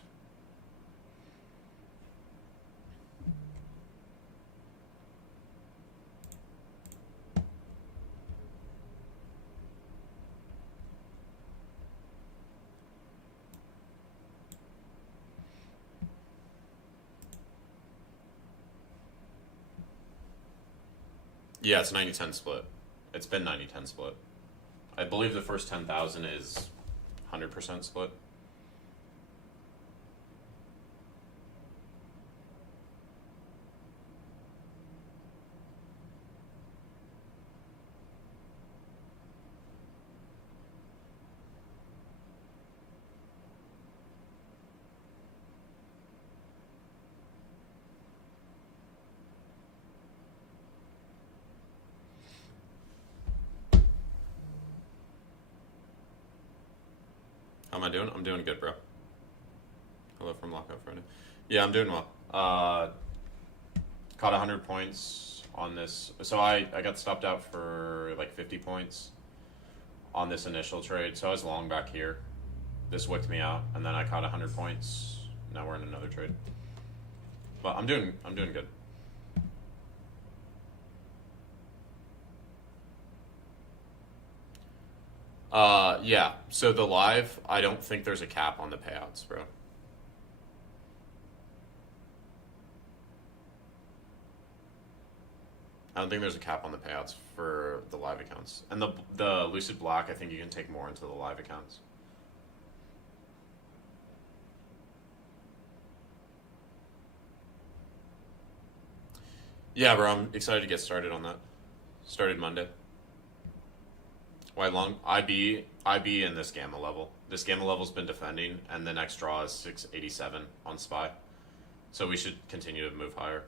Yeah, it's 90-10 split. It's been 90-10 split. I believe the first 10,000 is 100% split. How am I doing? I'm doing good, bro. Hello from Lockout Friday. Yeah, I'm doing well. Caught 100 points on this. So I got stopped out for like 50 points on this initial trade. So I was long back here. This wicked me out, and then I caught 100 points. Now we're in another trade. But I'm doing good. Yeah. So the live, I don't think there's a cap on the payouts, bro. I don't think there's a cap on the payouts for the live accounts. And the Lucid Black, I think you can take more into the live accounts. Yeah, bro, I'm excited to get started on that. Started Monday. Why long? IB in this gamma level. This gamma level's been defending, and the next draw is 687 on SPY. So we should continue to move higher.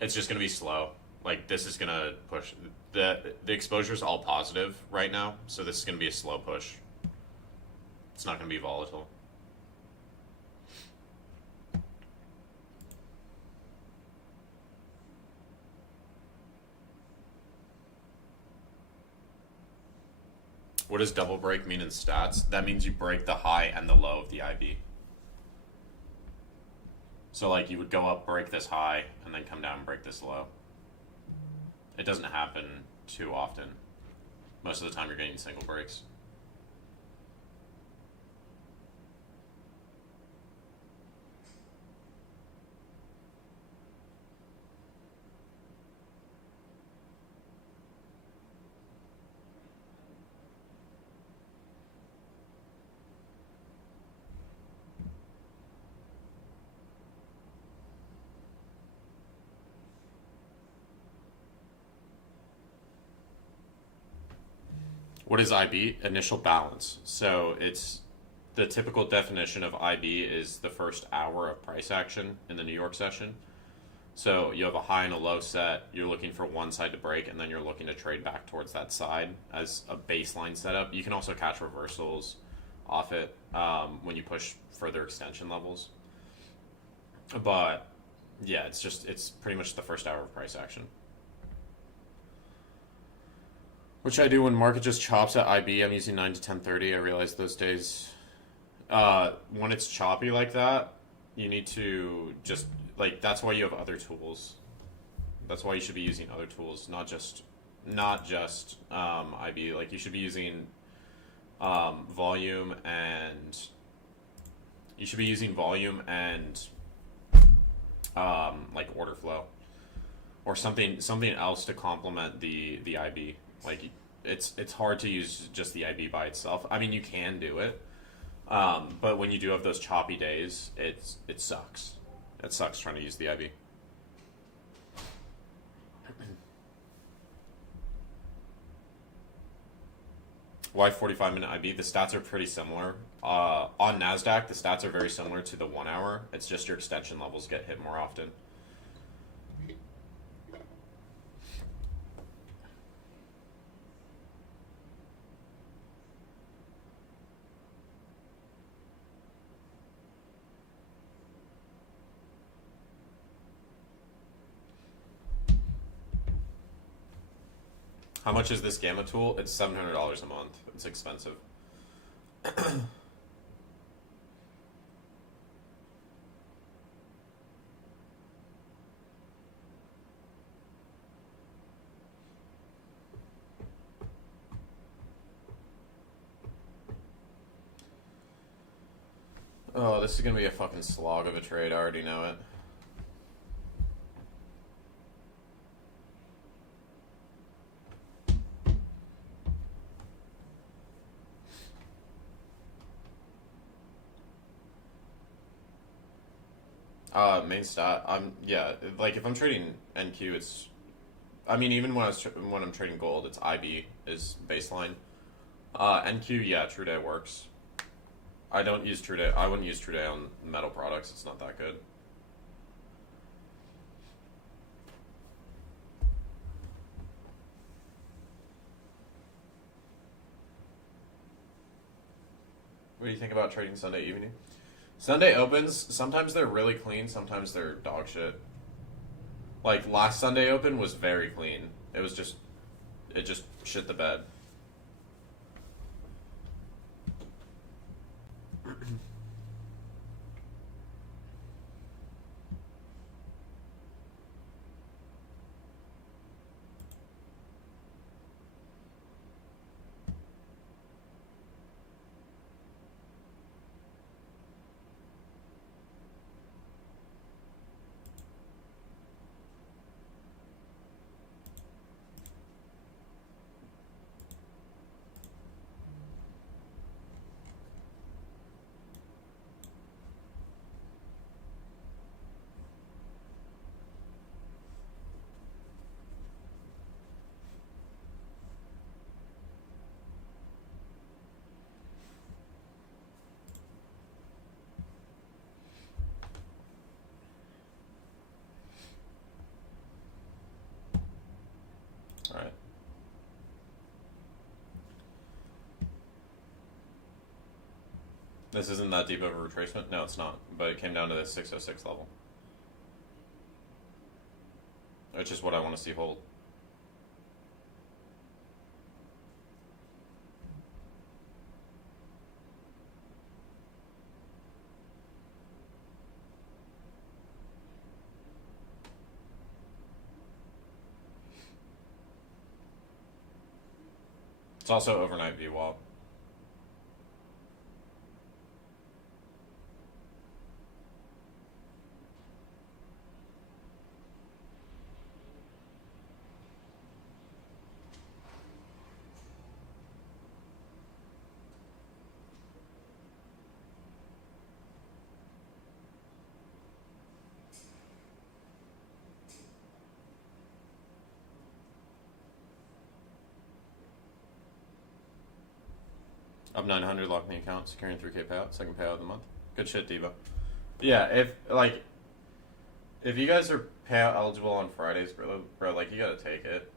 It's just going to be slow. Like, this is going to push. The exposure's all positive right now, so this is going to be a slow push. It's not going to be volatile. What does double break mean in stats? That means you break the high and the low of the IB. So like you would go up, break this high, and then come down and break this low. It doesn't happen too often. Most of the time you're getting single breaks. What is IB? Initial balance. So it's the typical definition of IB is the first hour of price action in the New York session. So you have a high and a low set. You're looking for one side to break, and then you're looking to trade back towards that side as a baseline setup. You can also catch reversals off it when you push further extension levels. But yeah, it's pretty much the first hour of price action. Which I do when market just chops at IB. I'm using 9 to 10:30. I realize those days. When it's choppy like that, you need to just, like, that's why you have other tools. That's why you should be using other tools, not just IB. Like, you should be using volume and like order flow or something else to complement the IB. Like, it's hard to use just the IB by itself. I mean, you can do it, but when you do have those choppy days, it sucks. It sucks trying to use the IB. Why 45-minute IB? The stats are pretty similar. On Nasdaq, the stats are very similar to the 1 hour. It's just your extension levels get hit more often. How much is this Gamma tool? It's $700 a month. It's expensive. Oh, this is gonna be a fucking slog of a trade. I already know it. Main stat. Yeah. Like if I'm trading NQ, it's. I mean, even when I'm trading gold, it's IB is baseline. NQ, yeah, True Day works. I don't use True Day. I wouldn't use True Day on metal products. It's not that good. What do you think about trading Sunday evening? Sunday opens, sometimes they're really clean, sometimes they're dog shit. Like last Sunday open was very clean. It just shit the bed. All right. This isn't that deep of a retracement? No, it's not. But it came down to the 606 level. Which is what I want to see hold. It's also overnight VWAP. Up 900, locking the account, securing 3K payout, second payout of the month. Good shit, Devo. Yeah, if you guys are payout eligible on Fridays, bro, like you gotta take it.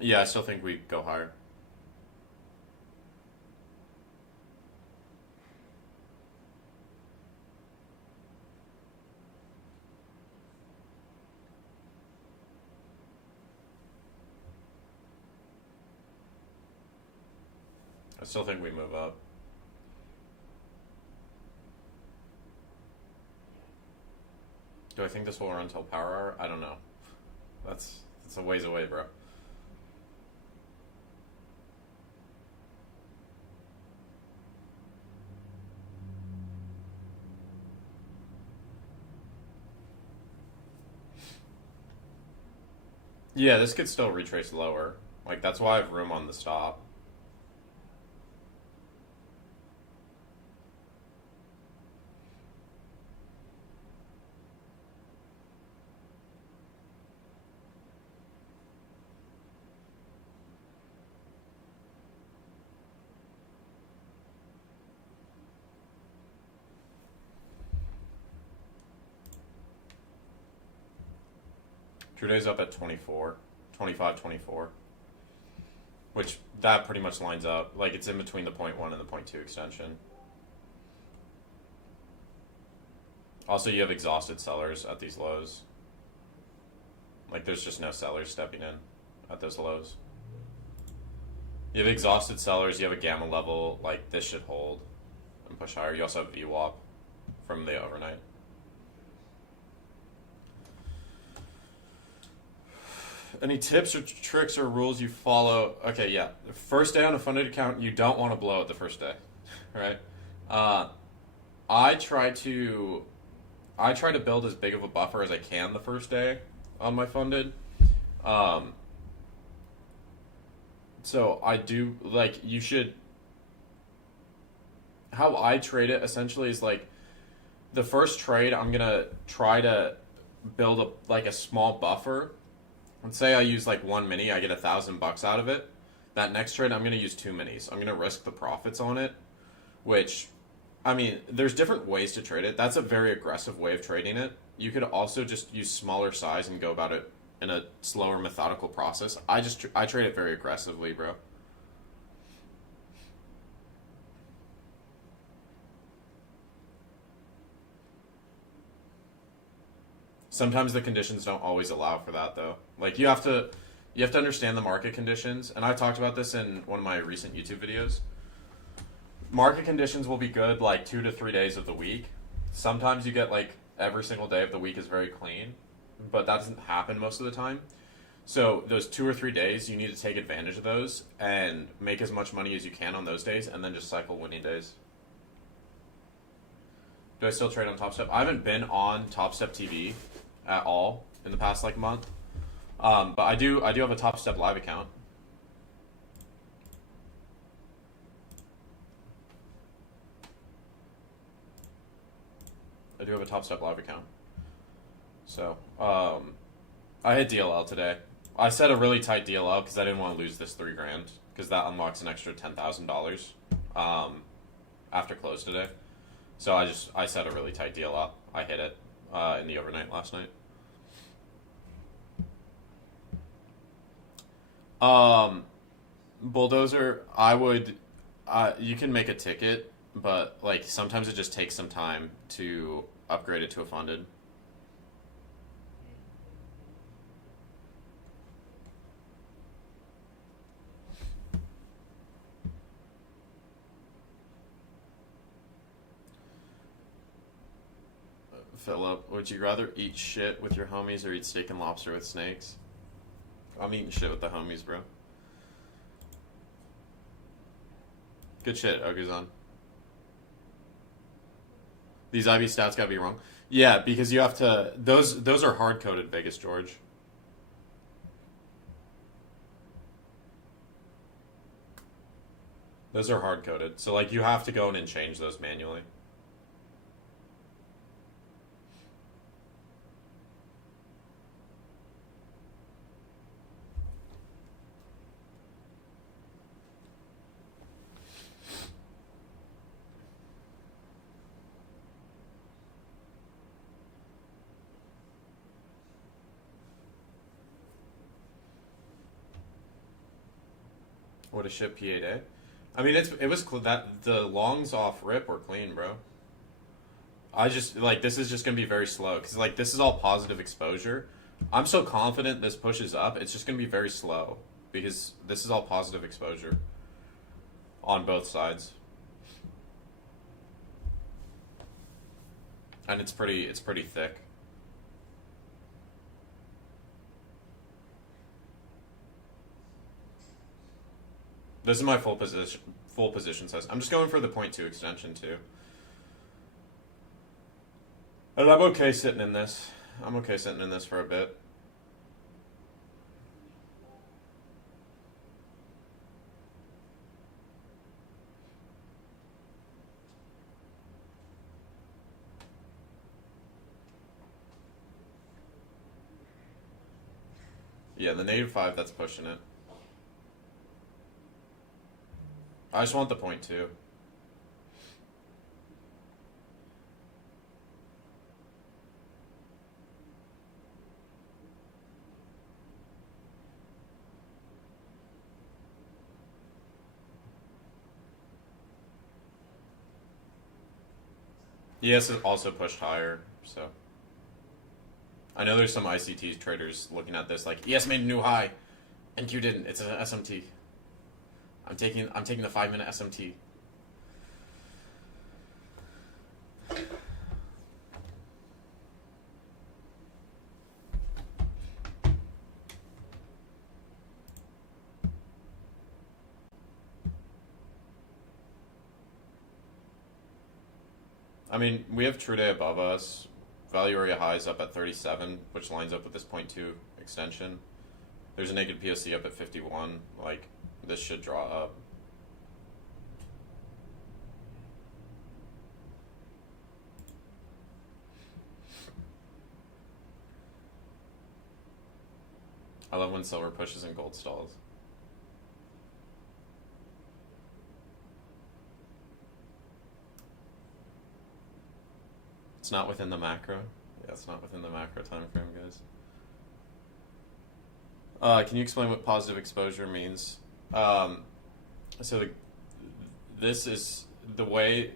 Yeah, I still think we go higher. I still think we move up. Do I think this will run until power hour? I don't know. That's a ways away, bro. Yeah, this could still retrace lower. Like, that's why I have room on the stop. 2 days up at 24, 25, 24. Which, that pretty much lines up. Like, it's in between the 0.1 and the 0.2 extension. Also, you have exhausted sellers at these lows. Like, there's just no sellers stepping in at those lows. You have exhausted sellers, you have a gamma level, like, this should hold and push higher. You also have VWAP from the overnight. Any tips or tricks or rules you follow? Okay, yeah. The first day on a funded account, you don't want to blow it the first day, right? I try to build as big of a buffer as I can the first day on my funded. So I do, like, you should, how I trade it essentially is like, the first trade I'm gonna try to build a small buffer. Let's say I use like one mini, I get $1,000 out of it. That next trade I'm gonna use 2 minis. I'm gonna risk the profits on it, which, I mean, there's different ways to trade it. That's a very aggressive way of trading it. You could also just use smaller size and go about it in a slower, methodical process. I trade it very aggressively, bro. Sometimes the conditions don't always allow for that, though. Like, you have to understand the market conditions, and I talked about this in one of my recent YouTube videos. Market conditions will be good like 2 to 3 days of the week. Sometimes you get like every single day of the week is very clean, but that doesn't happen most of the time. So those 2 or 3 days, you need to take advantage of those and make as much money as you can on those days, and then just cycle winning days. Do I still trade on Top Step? I haven't been on Top Step TV at all in the past like month, but I do have a Top Step live account. I do have a Top Step live account. So, I hit DLL today. I set a really tight DLL because I didn't want to lose this $3,000 because that unlocks an extra $10,000 after close today. So I set a really tight DLL. I hit it in the overnight last night. Bulldozer, you can make a ticket, but like sometimes it just takes some time to upgrade it to a funded. Philip, would you rather eat shit with your homies or eat steak and lobster with snakes? I'm eating shit with the homies, bro. Good shit, Oguzon. These IB stats gotta be wrong. Yeah, because you have to. Those are hard coded, Vegas George. Those are hard coded, so like you have to go in and change those manually. What a shit P8A day. I mean, it was that the longs off rip were clean, bro. I just like this is just gonna be very slow because like this is all positive exposure. I'm so confident this pushes up. It's just gonna be very slow because this is all positive exposure on both sides, and it's pretty thick. This is my full position size. I'm just going for the 0.2 extension too. And I'm okay sitting in this. I'm okay sitting in this for a bit. Yeah, the -5, that's pushing it. I just want the 0.2. ES is also pushed higher, so I know there's some ICT traders looking at this like ES made a new high, NQ didn't. It's an SMT. I'm taking the 5-minute SMT. I mean, we have true day above us. Value area highs up at 37, which lines up with this point 2 extension. There's a naked POC up at 51. Like, this should draw up. I love when silver pushes and gold stalls. It's not within the macro. Yeah, it's not within the macro time frame, guys. Can you explain what positive exposure means? This is the way.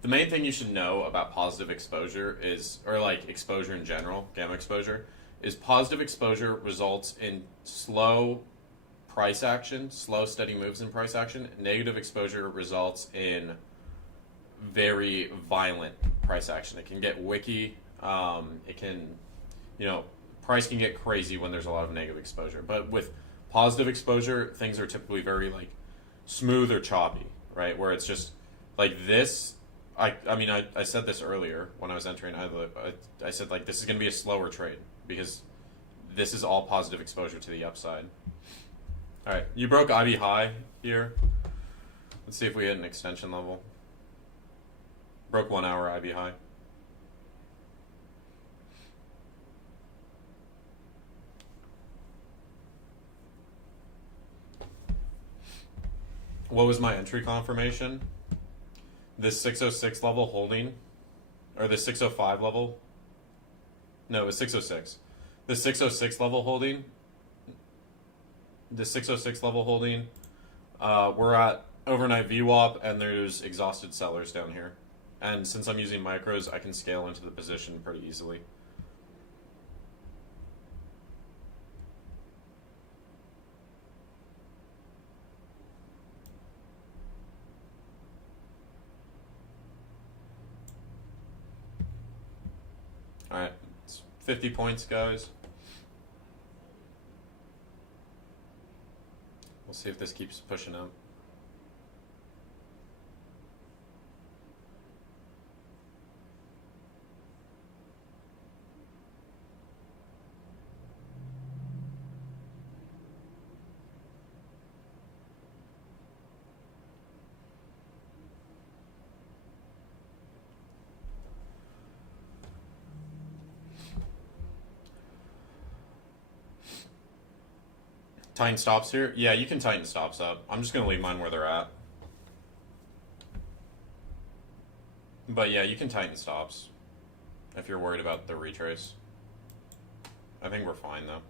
The main thing you should know about positive exposure is, or like exposure in general, gamma exposure, is positive exposure results in slow price action, slow steady moves in price action. Negative exposure results in very violent price action. It can get wicky. It can, price can get crazy when there's a lot of negative exposure. But with positive exposure, things are typically very like smooth or choppy, right? Where it's just like this. I said this earlier when I was entering. I said like this is going to be a slower trade because this is all positive exposure to the upside. All right, you broke IB high here. Let's see if we hit an extension level. Broke 1 hour IB high. What was my entry confirmation? This 606 level holding, or the 605 level? No, it was 606. The 606 level holding. The 606 level holding. We're at overnight VWAP, and there's exhausted sellers down here. And since I'm using micros, I can scale into the position pretty easily. Alright, it's 50 points, guys. We'll see if this keeps pushing up. Tighten stops here? Yeah, you can tighten stops up. I'm just going to leave mine where they're at. But yeah, you can tighten stops if you're worried about the retrace. I think we're fine though.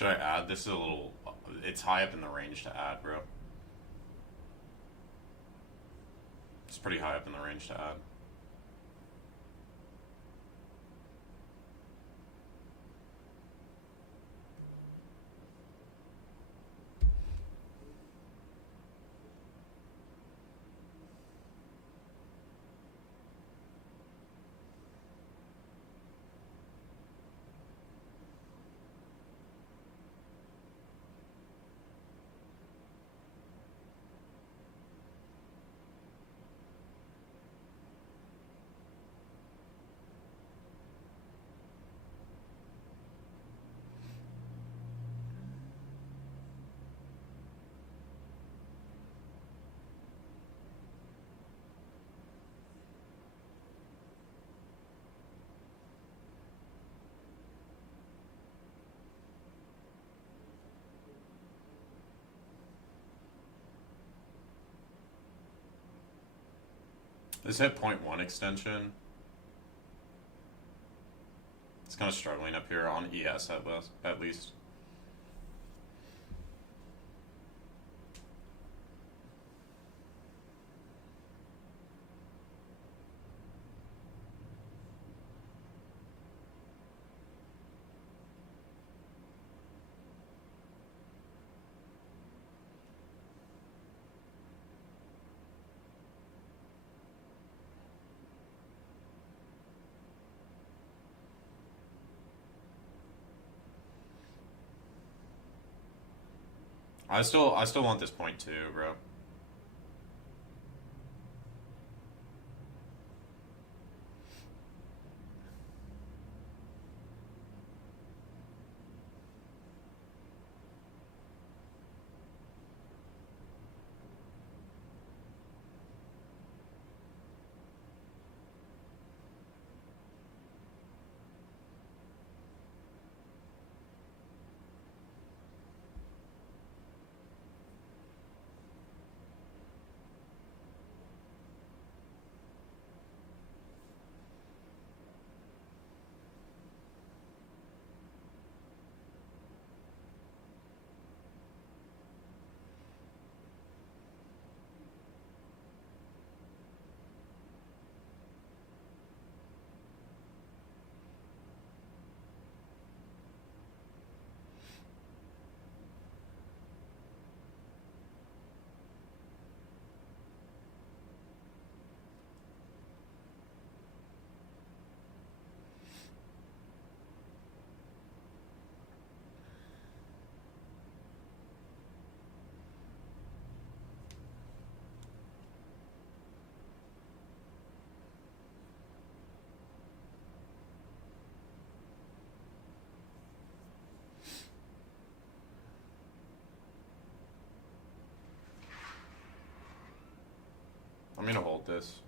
Should I add? This is a little. It's high up in the range to add, bro. It's pretty high up in the range to add. This hit 0.1 extension. It's kind of struggling up here on ES at least. I still want this 0.2, bro. I'm gonna hold this.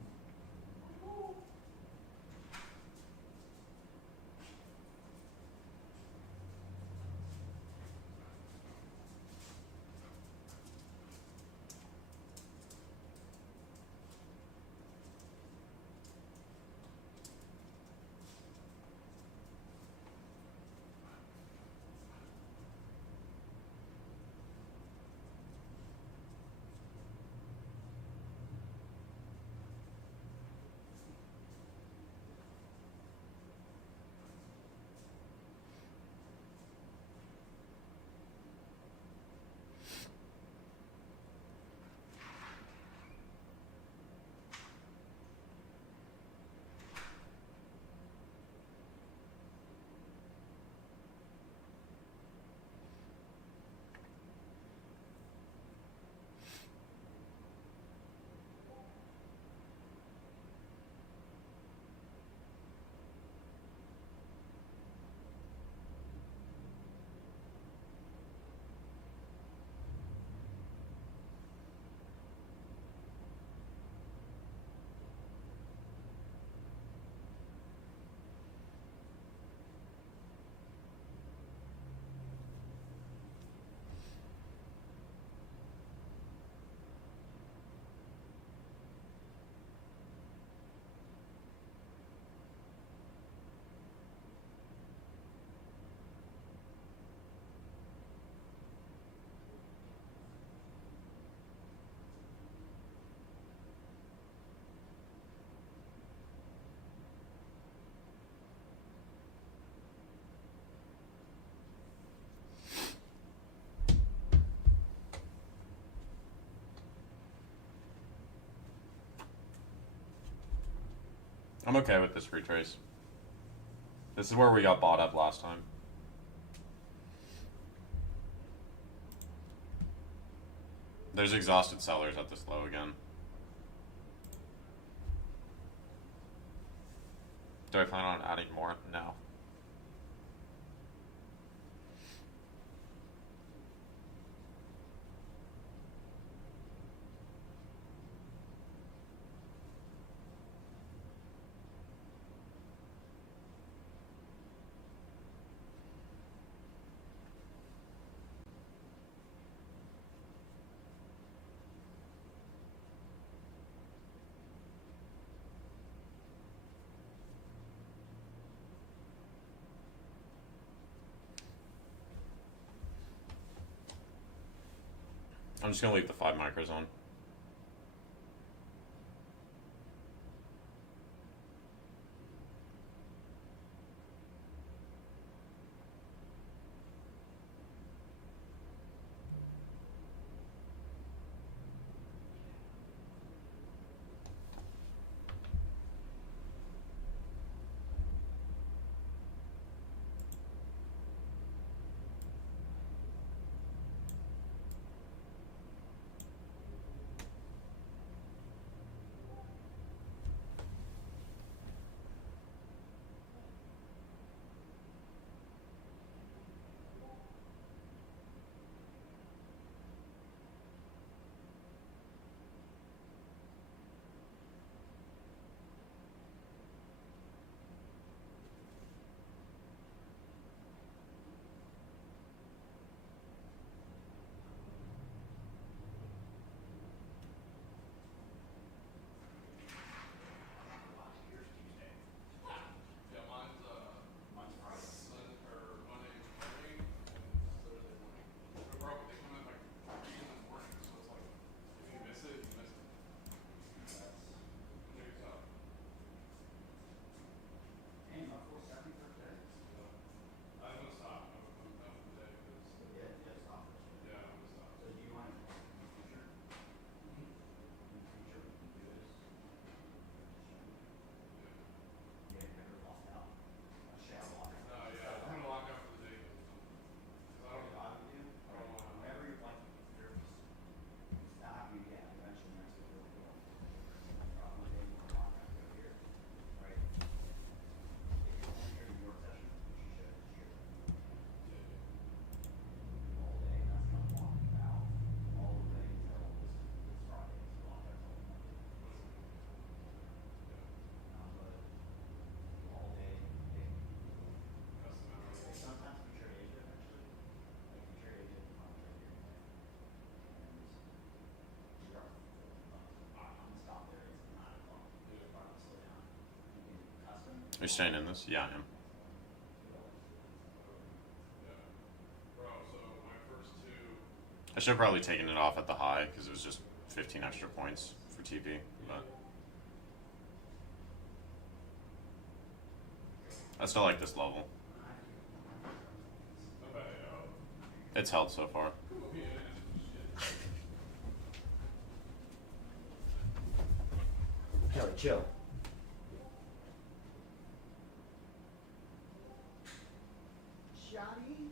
I'm okay with this retrace. This is where we got bought up last time. There's exhausted sellers at this low again. Do I plan on adding more? No. I'm just gonna leave the 5 micros on. Are you staying in this? Yeah, I am. I should have probably taken it off at the high because it was just 15 extra points for TP, but I still like this level. It's held so far. Kelly, chill. Shotty?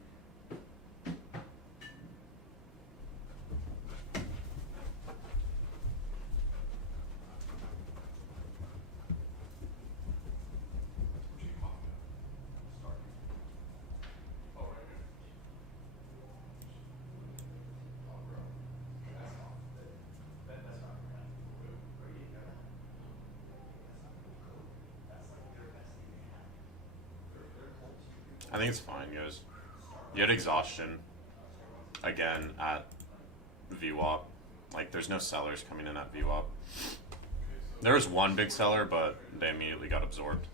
I think it's fine, guys. You had exhaustion again at VWAP. Like, there's no sellers coming in at VWAP. There was one big seller, but they immediately got absorbed.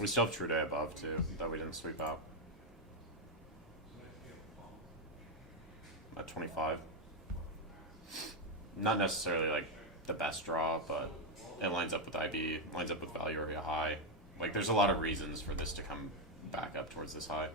We still have True Day above too that we didn't sweep out at 25. Not necessarily like the best draw, but it lines up with IB, lines up with value area high. Like there's a lot of reasons for this to come back up towards this high.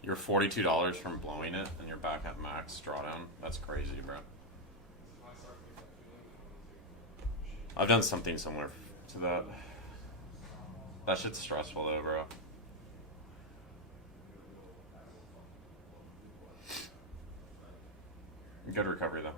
You're $42 from blowing it, and you're back at max drawdown. That's crazy, bro. I've done something similar to that. That shit's stressful though, bro. Good recovery though.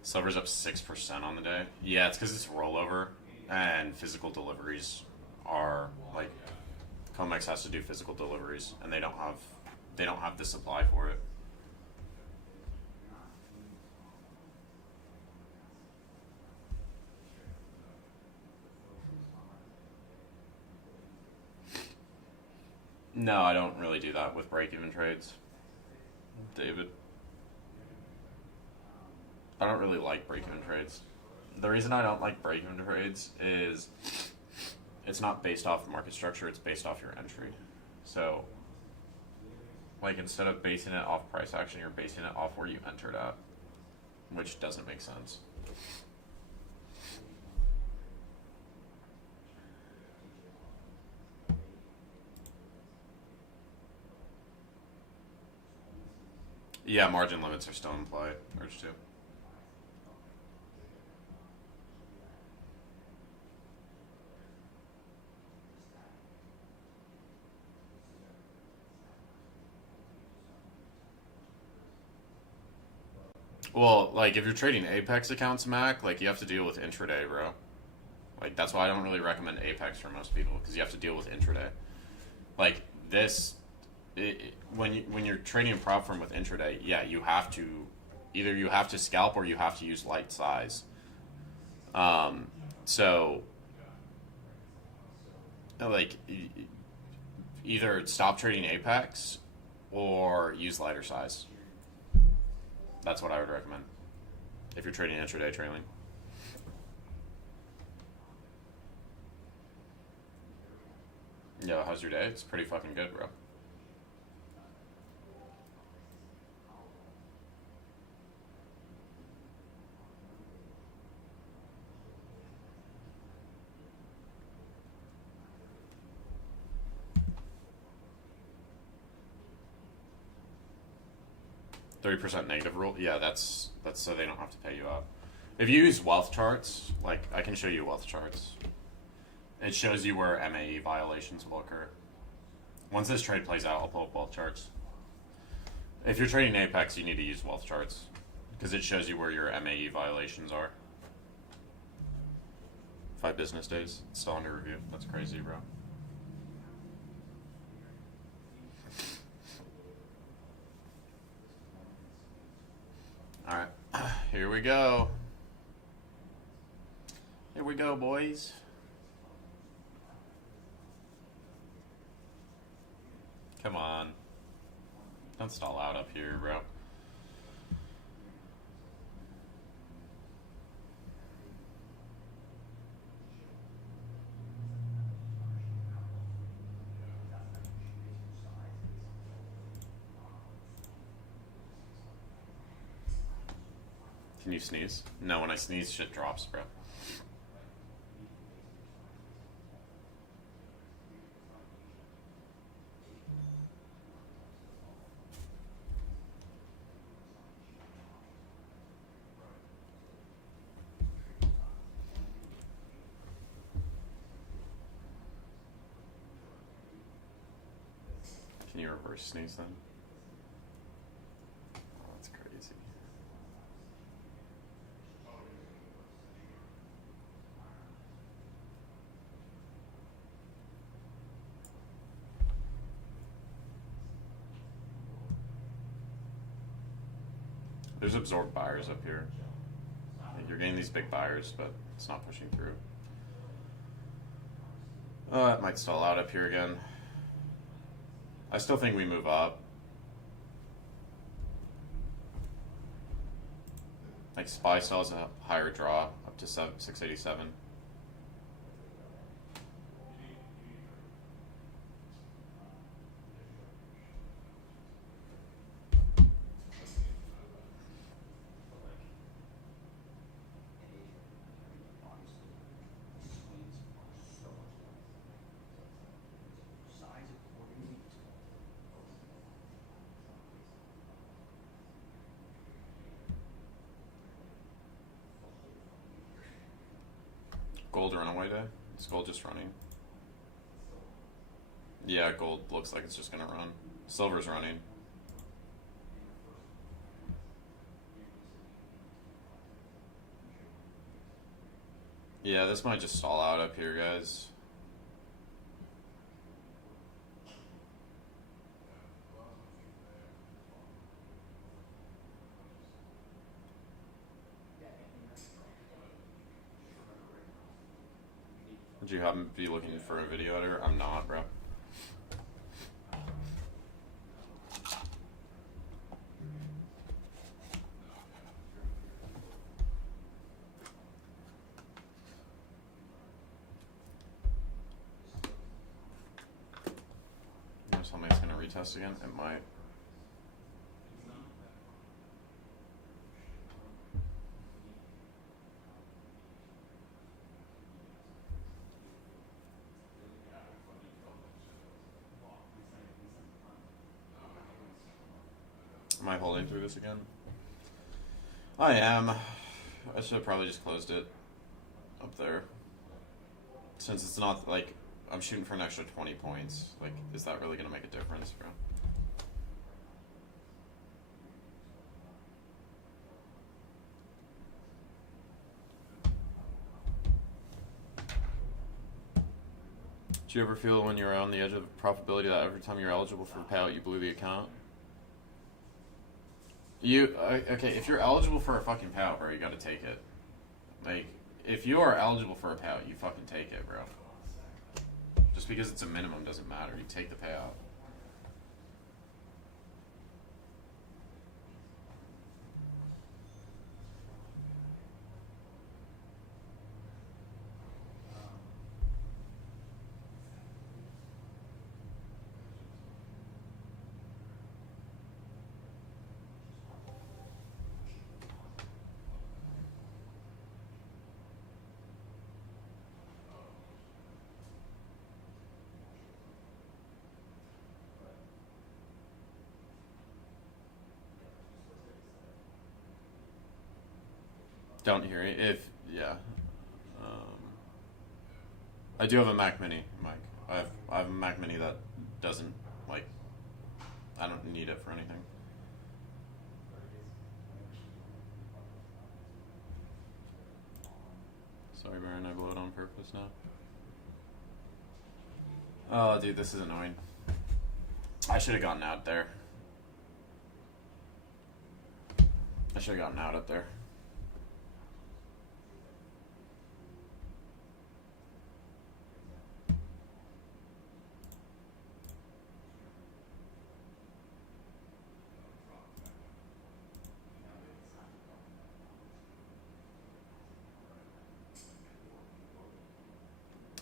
Silver's up 6% on the day. Yeah, it's because it's rollover, and physical deliveries are like Comex has to do physical deliveries, and they don't have the supply for it. No, I don't really do that with break-even trades, David. I don't really like break-even trades. The reason I don't like break-even trades is it's not based off market structure, it's based off your entry. So, like, instead of basing it off price action, you're basing it off where you entered at, which doesn't make sense. Yeah, margin limits are still in play. Urge 2. Well, like, if you're trading Apex accounts, Mac, like, you have to deal with intraday, bro. Like, that's why I don't really recommend Apex for most people, because you have to deal with intraday. Like, this, when you're trading a prop firm with intraday, yeah, you have to, either you have to scalp or you have to use light size. So, like, either stop trading Apex or use lighter size. That's what I would recommend if you're trading intraday trailing. Yo, how's your day? It's pretty fucking good, bro. %, negative rule. Yeah, that's so they don't have to pay you out. If you use wealth charts, like I can show you wealth charts. It shows you where MAE violations will occur. Once this trade plays out, I'll pull up wealth charts. If you're trading Apex, you need to use wealth charts because it shows you where your MAE violations are. 5 business days. It's still under review. That's crazy, bro. Alright, here we go. Here we go, boys. Come on. Don't stall out up here, bro. Can you sneeze? No, when I sneeze, shit drops, bro. Can you reverse sneeze then? Oh, that's crazy. There's absorbed buyers up here. You're getting these big buyers, but it's not pushing through. Oh, it might stall out up here again. I still think we move up. Like SPY still has a higher draw up to 687. Gold runaway day? Is gold just running? Yeah, gold looks like it's just gonna run. Silver's running. Yeah, this might just stall out up here, guys. Would you happen to be looking for a video editor? I'm not, bro. Somebody's gonna retest again? It might. Am I holding through this again? I am. I should have probably just closed it up there. Since it's not like I'm shooting for an extra 20 points. Like, is that really gonna make a difference, bro? Do you ever feel when you're on the edge of profitability that every time you're eligible for payout, you blew the account? Okay, if you're eligible for a fucking payout, bro, you gotta take it. Like, if you are eligible for a payout, you fucking take it, bro. Just because it's a minimum doesn't matter. You take the payout. Don't hear it. I do have a Mac Mini, Mike. I have a Mac Mini that doesn't, like, I don't need it for anything. Sorry, Baron, I blew it on purpose now. Oh, dude, this is annoying. I should have gotten out there. I should have gotten out up there.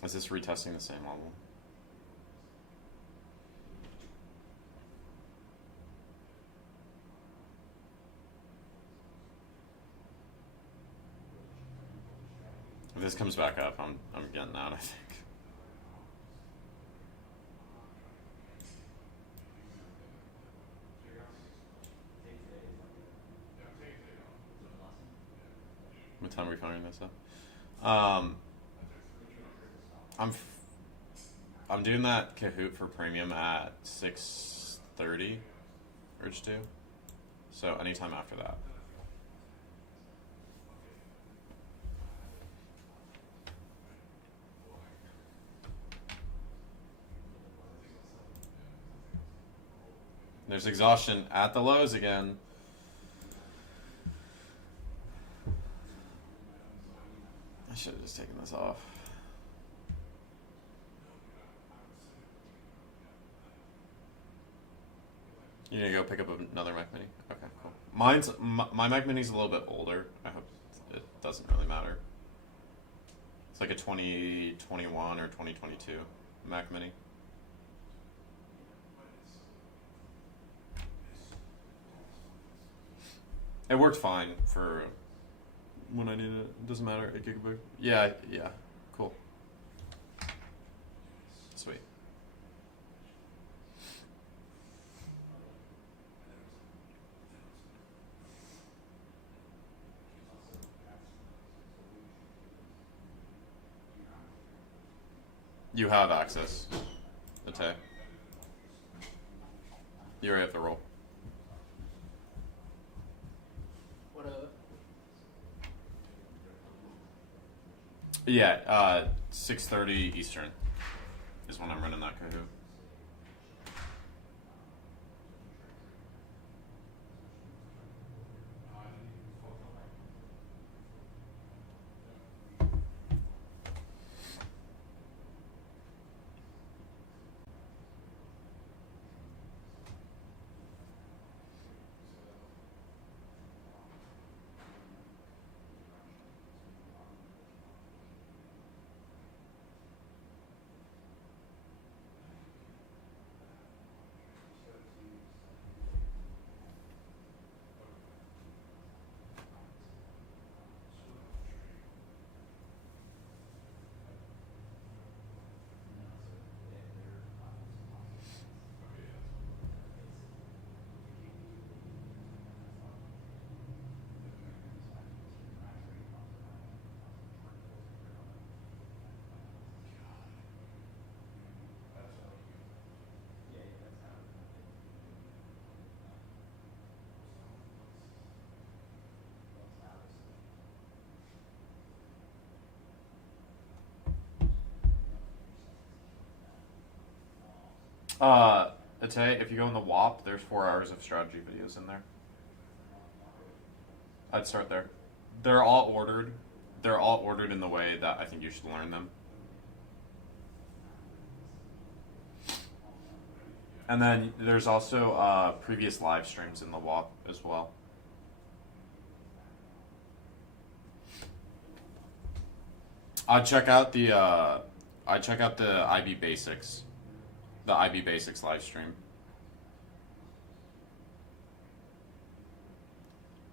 Is this retesting the same level? If this comes back up, I'm getting out, I think. What time are we firing this up? I'm doing that Kahoot for premium at 6:30, urge to. So anytime after that. There's exhaustion at the lows again. I should have just taken this off. You need to go pick up another Mac Mini? Okay, cool. My Mac Mini's a little bit older. I hope it doesn't really matter. It's like a 2021 or 2022 Mac Mini. It worked fine for when I needed it. It doesn't matter. 8 gigabyte. Yeah. Cool. Sweet. You have access. Ate. You already have to roll. What up? Yeah, 6:30 Eastern is when I'm running that Kahoot. Ate, if you go in the WAP, there's 4 hours of strategy videos in there. I'd start there. They're all ordered. they're all ordered in the way that I think you should learn them. And then there's also previous live streams in the WAP as well. I'd check out the IB Basics, live stream.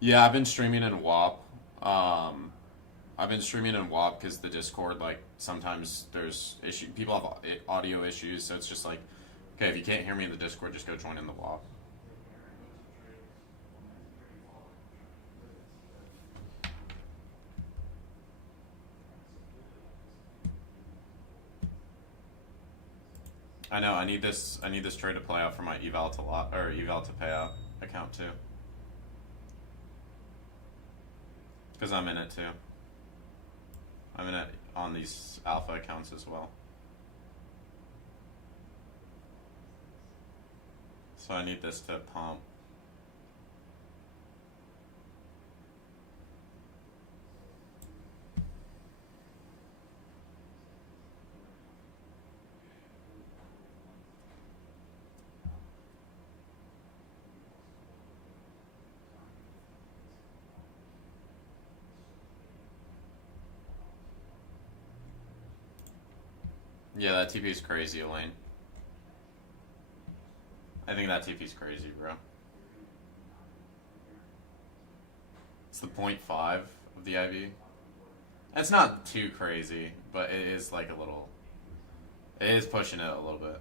Yeah, I've been streaming in WAP. I've been streaming in WAP because the Discord, like, sometimes there's people have audio issues, so it's just like, okay, if you can't hear me in the Discord, just go join in the WAP. I know. I need this trade to play out for my eval to payout account too, because I'm in it too. I'm in it on these alpha accounts as well. So I need this to pump. Yeah, that TP is crazy, Elaine. I think that TP is crazy, bro. It's the 0.5 of the IV. It's not too crazy, but it is like a little... It is pushing it a little bit.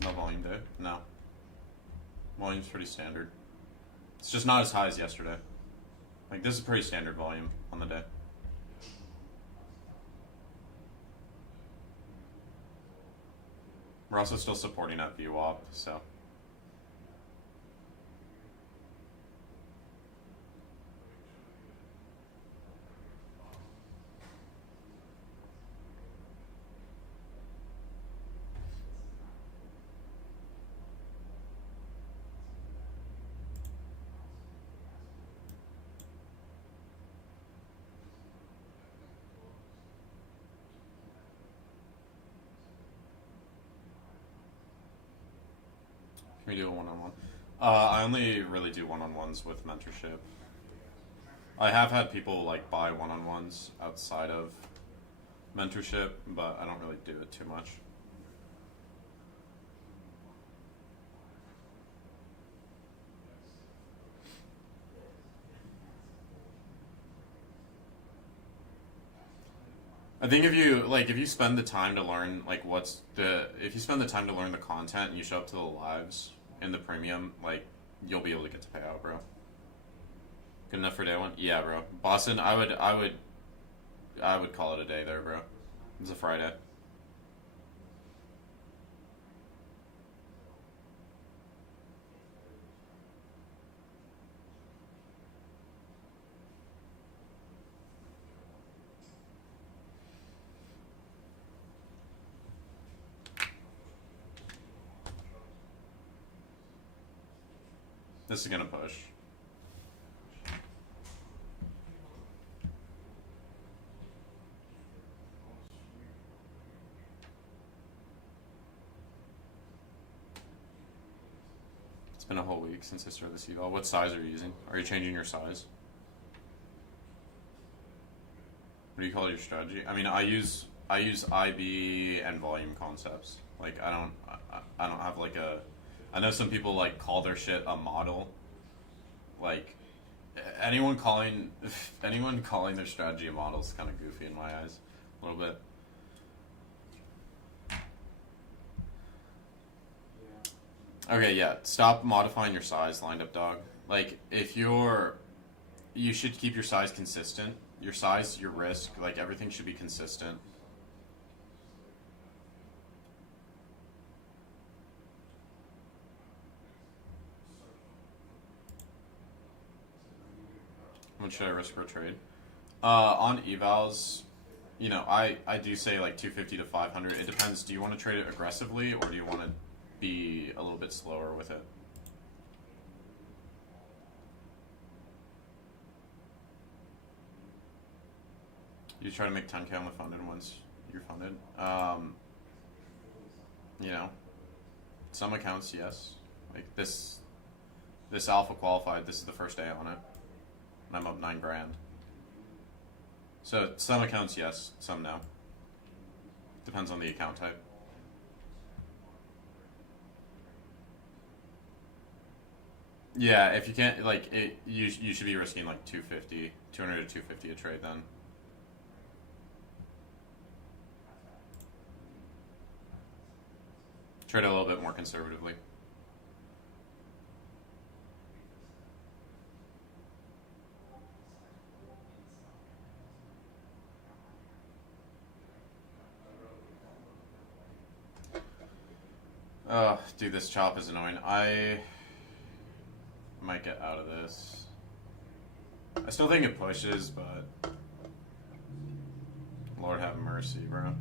No volume day? No. Volume's pretty standard. It's just not as high as yesterday. Like, this is pretty standard volume on the day. We're also still supporting at VWAP, so. Can we do a one-on-one? I only really do one-on-ones with mentorship. I have had people like buy one-on-ones outside of mentorship, but I don't really do it too much. I think if you spend the time to learn if you spend the time to learn the content and you show up to the lives in the premium, like, you'll be able to get to payout, bro. Good enough for day one? Yeah, bro. Boston, I would call it a day there, bro. It's a Friday. This is gonna push. It's been a whole week since I started this eval. What size are you using? Are you changing your size? What do you call your strategy? I mean, I use IB and volume concepts. Like, I don't have like a... I know some people like call their shit a model. Like, anyone calling their strategy a model is kind of goofy in my eyes, a little bit. Okay, yeah. Stop modifying your size, lined up dog. Like, you should keep your size consistent. Your size, your risk, like everything should be consistent. How much should I risk per trade? On evals, I do say like 250 to 500. It depends. Do you want to trade it aggressively or do you want to be a little bit slower with it? You try to make 10K on the funded once you're funded. Some accounts, yes. Like this alpha qualified. This is the first day on it. And I'm up $9,000. So some accounts, yes. Some no. Depends on the account type. Yeah, if you can't, like, you should be risking like 200 to 250 a trade then. Trade a little bit more conservatively. Oh, dude, this chop is annoying. I might get out of this. I still think it pushes, but Lord have mercy, bro.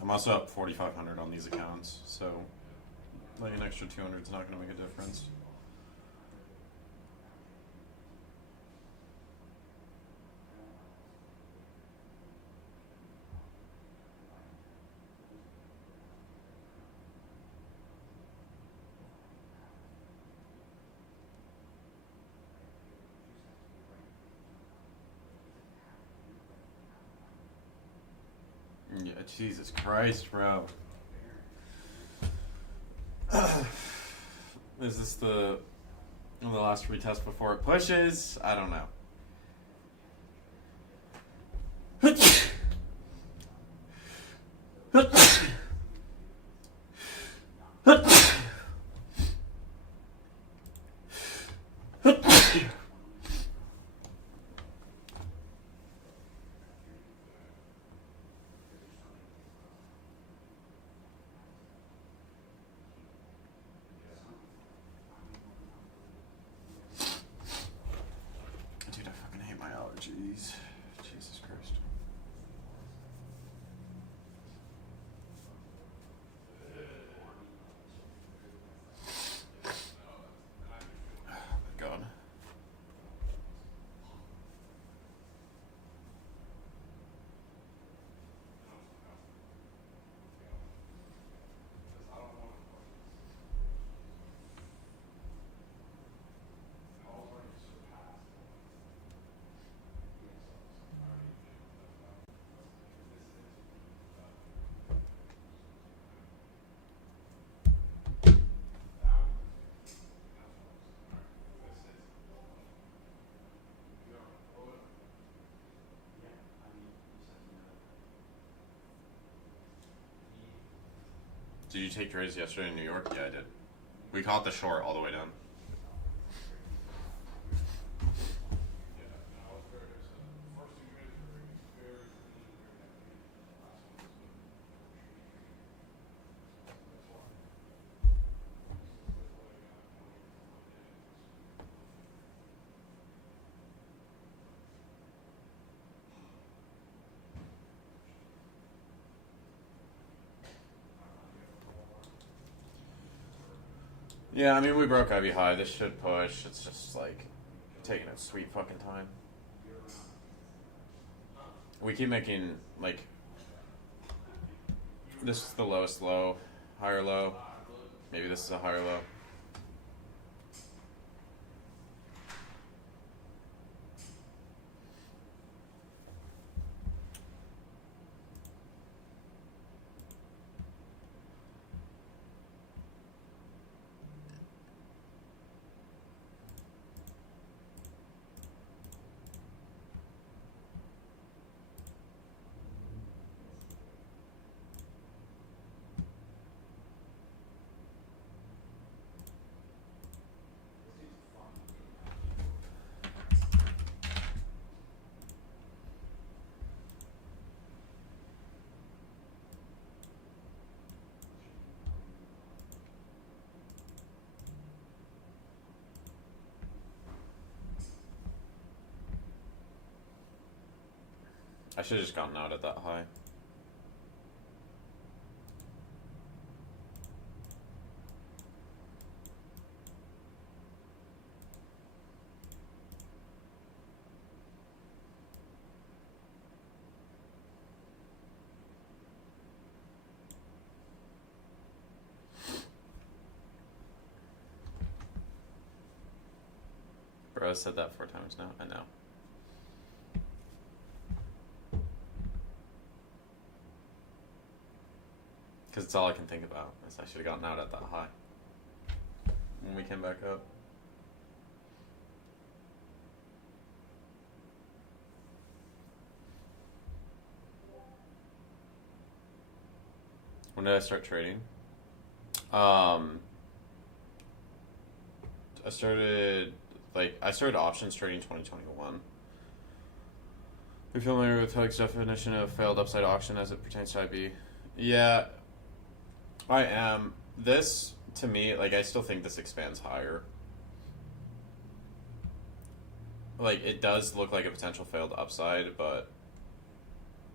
I'm also up 4,500 on these accounts, so like an extra 200 is not going to make a difference. Yeah, Jesus Christ, bro. Is this the last retest before it pushes? I don't know. Dude, I fucking hate my allergies. Jesus Christ. Oh my God. Did you take trades yesterday in New York? Yeah, I did. We caught the short all the way down. Yeah, I mean, we broke Ivy High. This should push. It's just, like, taking its sweet fucking time. We keep making, like, this is the lowest low, higher low. Maybe this is a higher low. I should have just gotten out at that high. Bro, I said that 4 times now. I know. Because it's all I can think about. Is I should have gotten out at that high when we came back up. When did I start trading? I started options trading 2021. Are you familiar with Hug's definition of failed upside auction as it pertains to IB? Yeah, I am. This, to me, like, I still think this expands higher. Like, it does look like a potential failed upside, but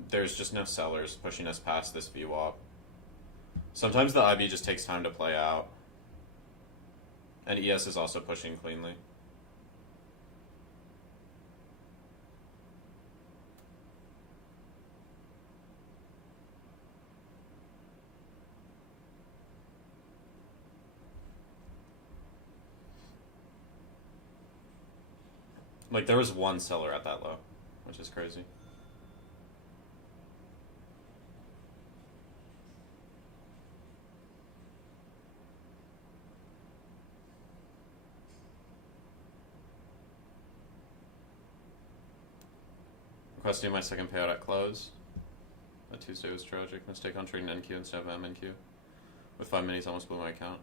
there's just no sellers pushing us past this VWAP. Sometimes the IB just takes time to play out. And ES is also pushing cleanly. Like, there was one seller at that low, which is crazy. Requesting my second payout at close. That Tuesday was tragic. Mistake on trading NQ instead of MNQ. With 5 minis, almost blew my account.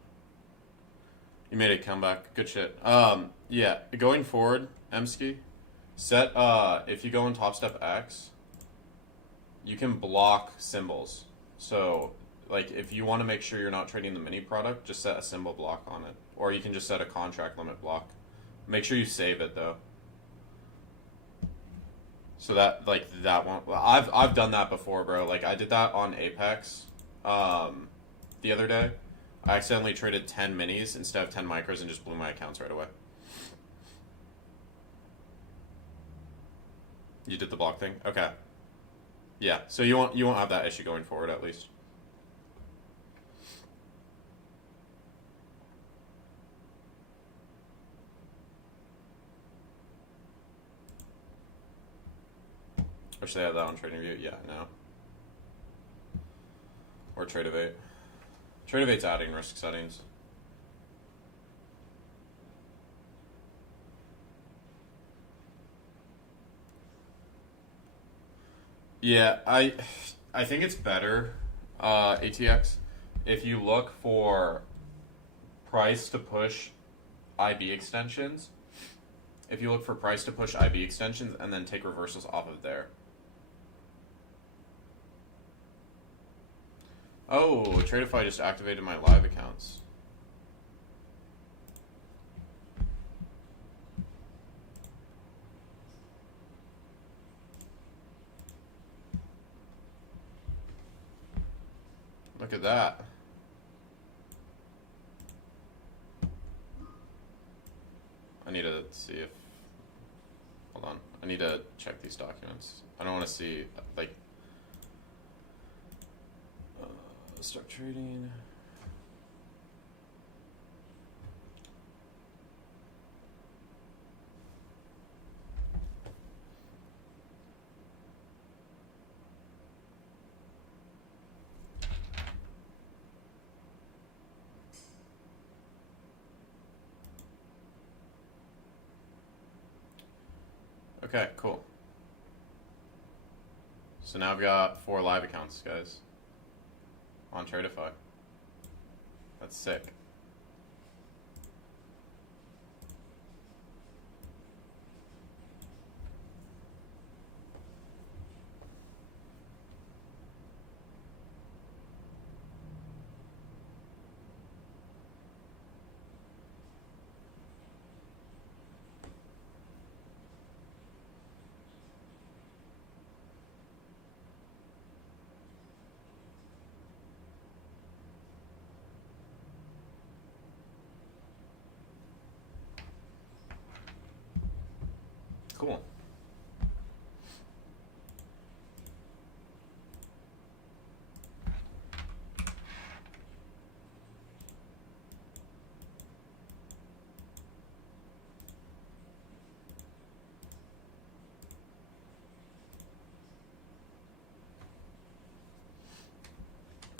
You made a comeback. Good shit. Yeah. Going forward, Emski, set, if you go in Top Step X, you can block symbols. So, like, if you want to make sure you're not trading the mini product, just set a symbol block on it. Or you can just set a contract limit block. Make sure you save it, though. So that, like, that one, I've done that before, bro. Like, I did that on Apex, the other day. I accidentally traded 10 minis instead of 10 micros and just blew my accounts right away. You did the block thing? Okay. Yeah, so you won't have that issue going forward, at least. Or should they have that on TradingView? Yeah, no. Or Trade-Evade. Trade-Evade's adding risk settings. Yeah, I think it's better, ATX, if you look for price to push IB extensions. If you look for price to push IB extensions and then take reversals off of there. Oh, Tradeify just activated my live accounts. Look at that. I need to see if... Hold on. I need to check these documents. I don't want to see, like... start trading. Okay, cool. So now I've got 4 live accounts, guys. On Tradeify. That's sick. cool.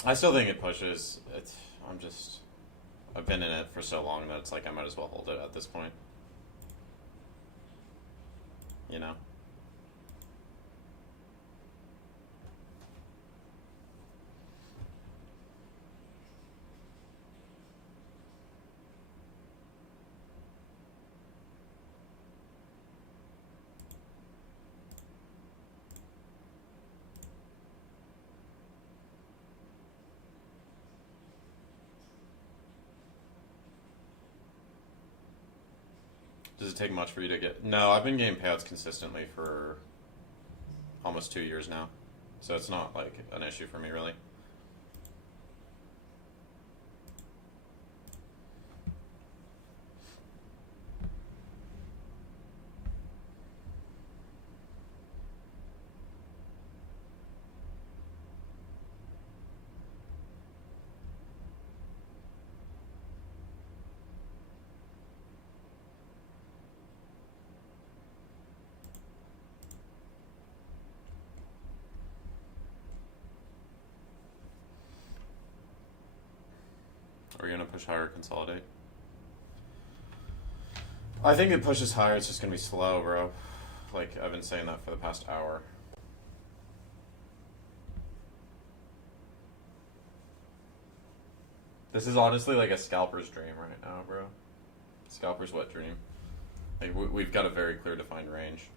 I still think it pushes. I've been in it for so long that it's like I might as well hold it at this point. You know? Does it take much for you to get? No, I've been getting payouts consistently for almost 2 years now, so it's not like an issue for me really. Are you gonna push higher or consolidate? I think it pushes higher, it's just gonna be slow, bro. Like, I've been saying that for the past hour. This is honestly like a scalper's dream right now, bro. Scalper's wet dream. Like, we've got a very clear defined range.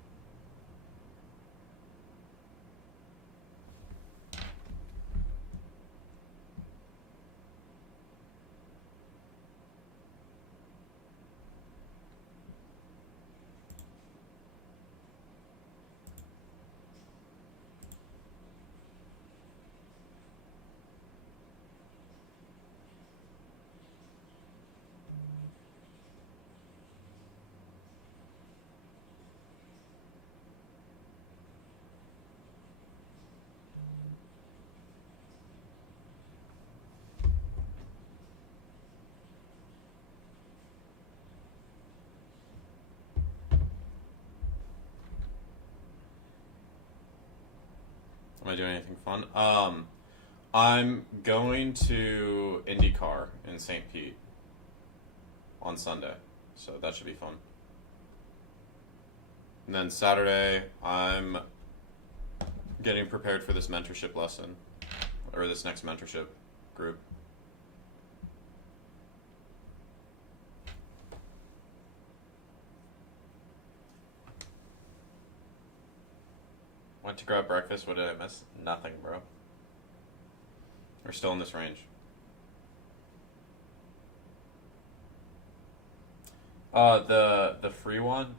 Am I doing anything fun? I'm going to IndyCar in St. Pete on Sunday, so that should be fun. And then Saturday, I'm getting prepared for this mentorship lesson, or this next mentorship group. Went to grab breakfast. What did I miss? Nothing, bro. We're still in this range. The free one,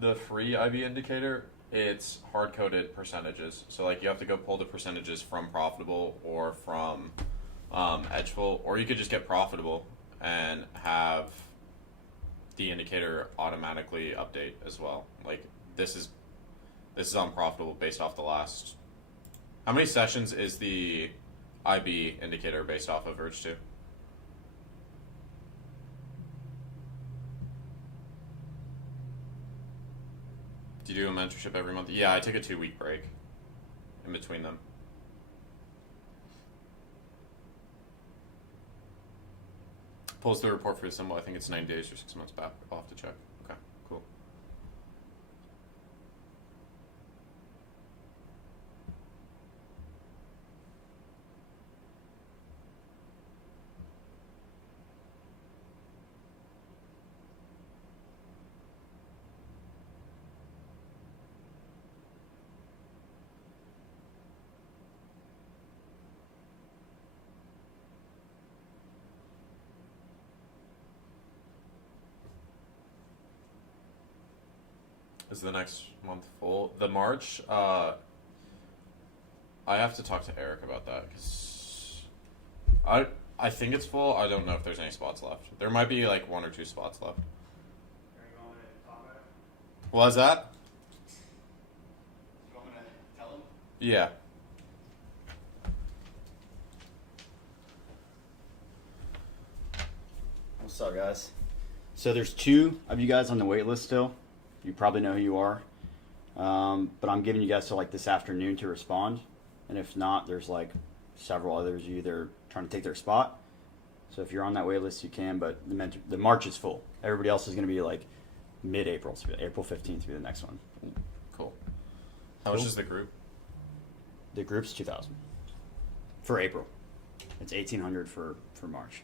the free IB indicator, it's hard coded percentages. So like you have to go pull the percentages from profitable or from edgeful, or you could just get profitable and have the indicator automatically update as well. Like this is unprofitable based off the last. How many sessions is the IB indicator based off of Verge 2? Do you do a mentorship every month? Yeah, I take a 2-week break in between them. Pulls the report for the symbol. I think it's 9 days or 6 months back. I'll have to check. Okay, cool. Is the next month full? The March, I have to talk to Eric about that because I think it's full. I don't know if there's any spots left. There might be like 1 or 2 spots left. Are you going to talk about it? What was that? Yeah. What's up, guys? So there's 2 of you guys on the wait list still. You probably know who you are. But I'm giving you guys till like this afternoon to respond. And if not, there's like several others either trying to take their spot. So if you're on that wait list, you can. But the March is full. Everybody else is going to be like mid-April. So April 15th will be the next one. Cool. How much is the group? The group's 2,000 for April. It's 1,800 for March.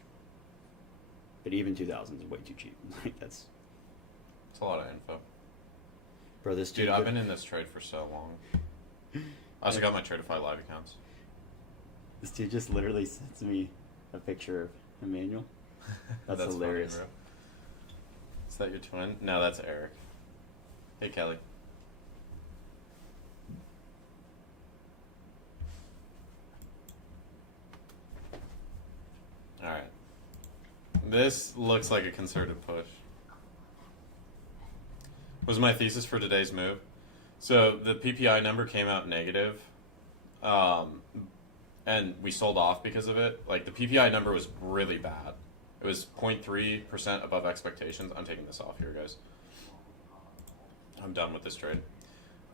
But even 2,000 is way too cheap. Like It's a lot of info. bro, this Dude, I've been in this trade for so long. I also got my Tradeify live accounts. This dude just literally sends me a picture of Emmanuel. That's hilarious. Funny, bro. Is that your twin? No, that's Eric. Hey, Kelly. Alright. This looks like a concerted push. Was my thesis for today's move. So the PPI number came out negative, and we sold off because of it. Like the PPI number was really bad. It was 0.3% above expectations. I'm taking this off here, guys. I'm done with this trade.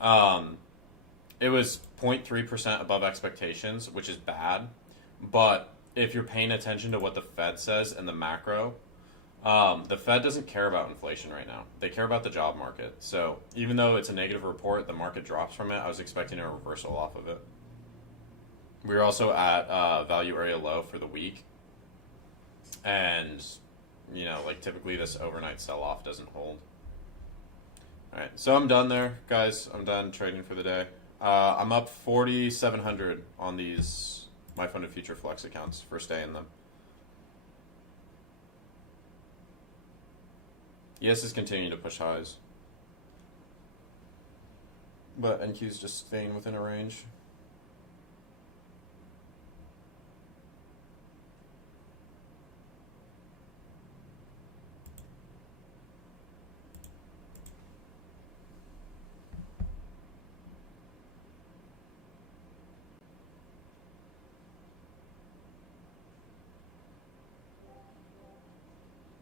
It was 0.3% above expectations, which is bad. But if you're paying attention to what the Fed says and the macro, the Fed doesn't care about inflation right now. They care about the job market. So even though it's a negative report, the market drops from it. I was expecting a reversal off of it. We're also at value area low for the week. And, you know, like typically this overnight sell-off doesn't hold. All right, so I'm done there, guys. I'm done trading for the day. I'm up 4,700 on these My Funded Future Flex accounts. First day in them. ES is continuing to push highs. But NQ's just staying within a range.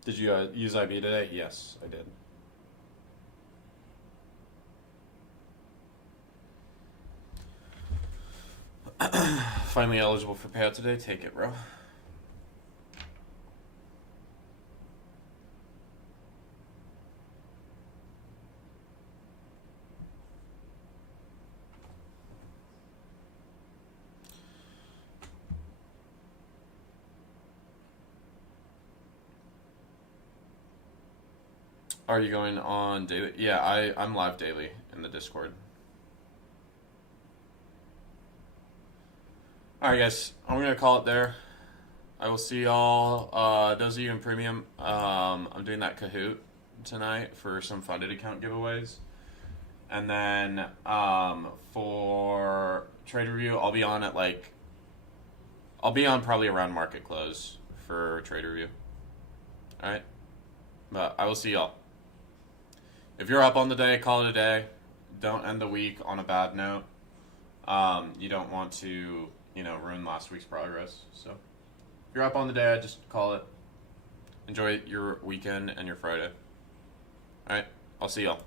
Did you use IB today? Yes, I did. Finally eligible for payout today. Take it, bro. Are you going on daily? Yeah, I'm live daily in the Discord. Alright guys, I'm going to call it there. I will see y'all, those of you in premium, I'm doing that Kahoot tonight for some funded account giveaways. And then for trade review, I'll be on probably around market close for trade review. Alright? But I will see y'all. If you're up on the day, call it a day. Don't end the week on a bad note. You don't want to, ruin last week's progress. So if you're up on the day, I just call it. Enjoy your weekend and your Friday. All right, I'll see y'all.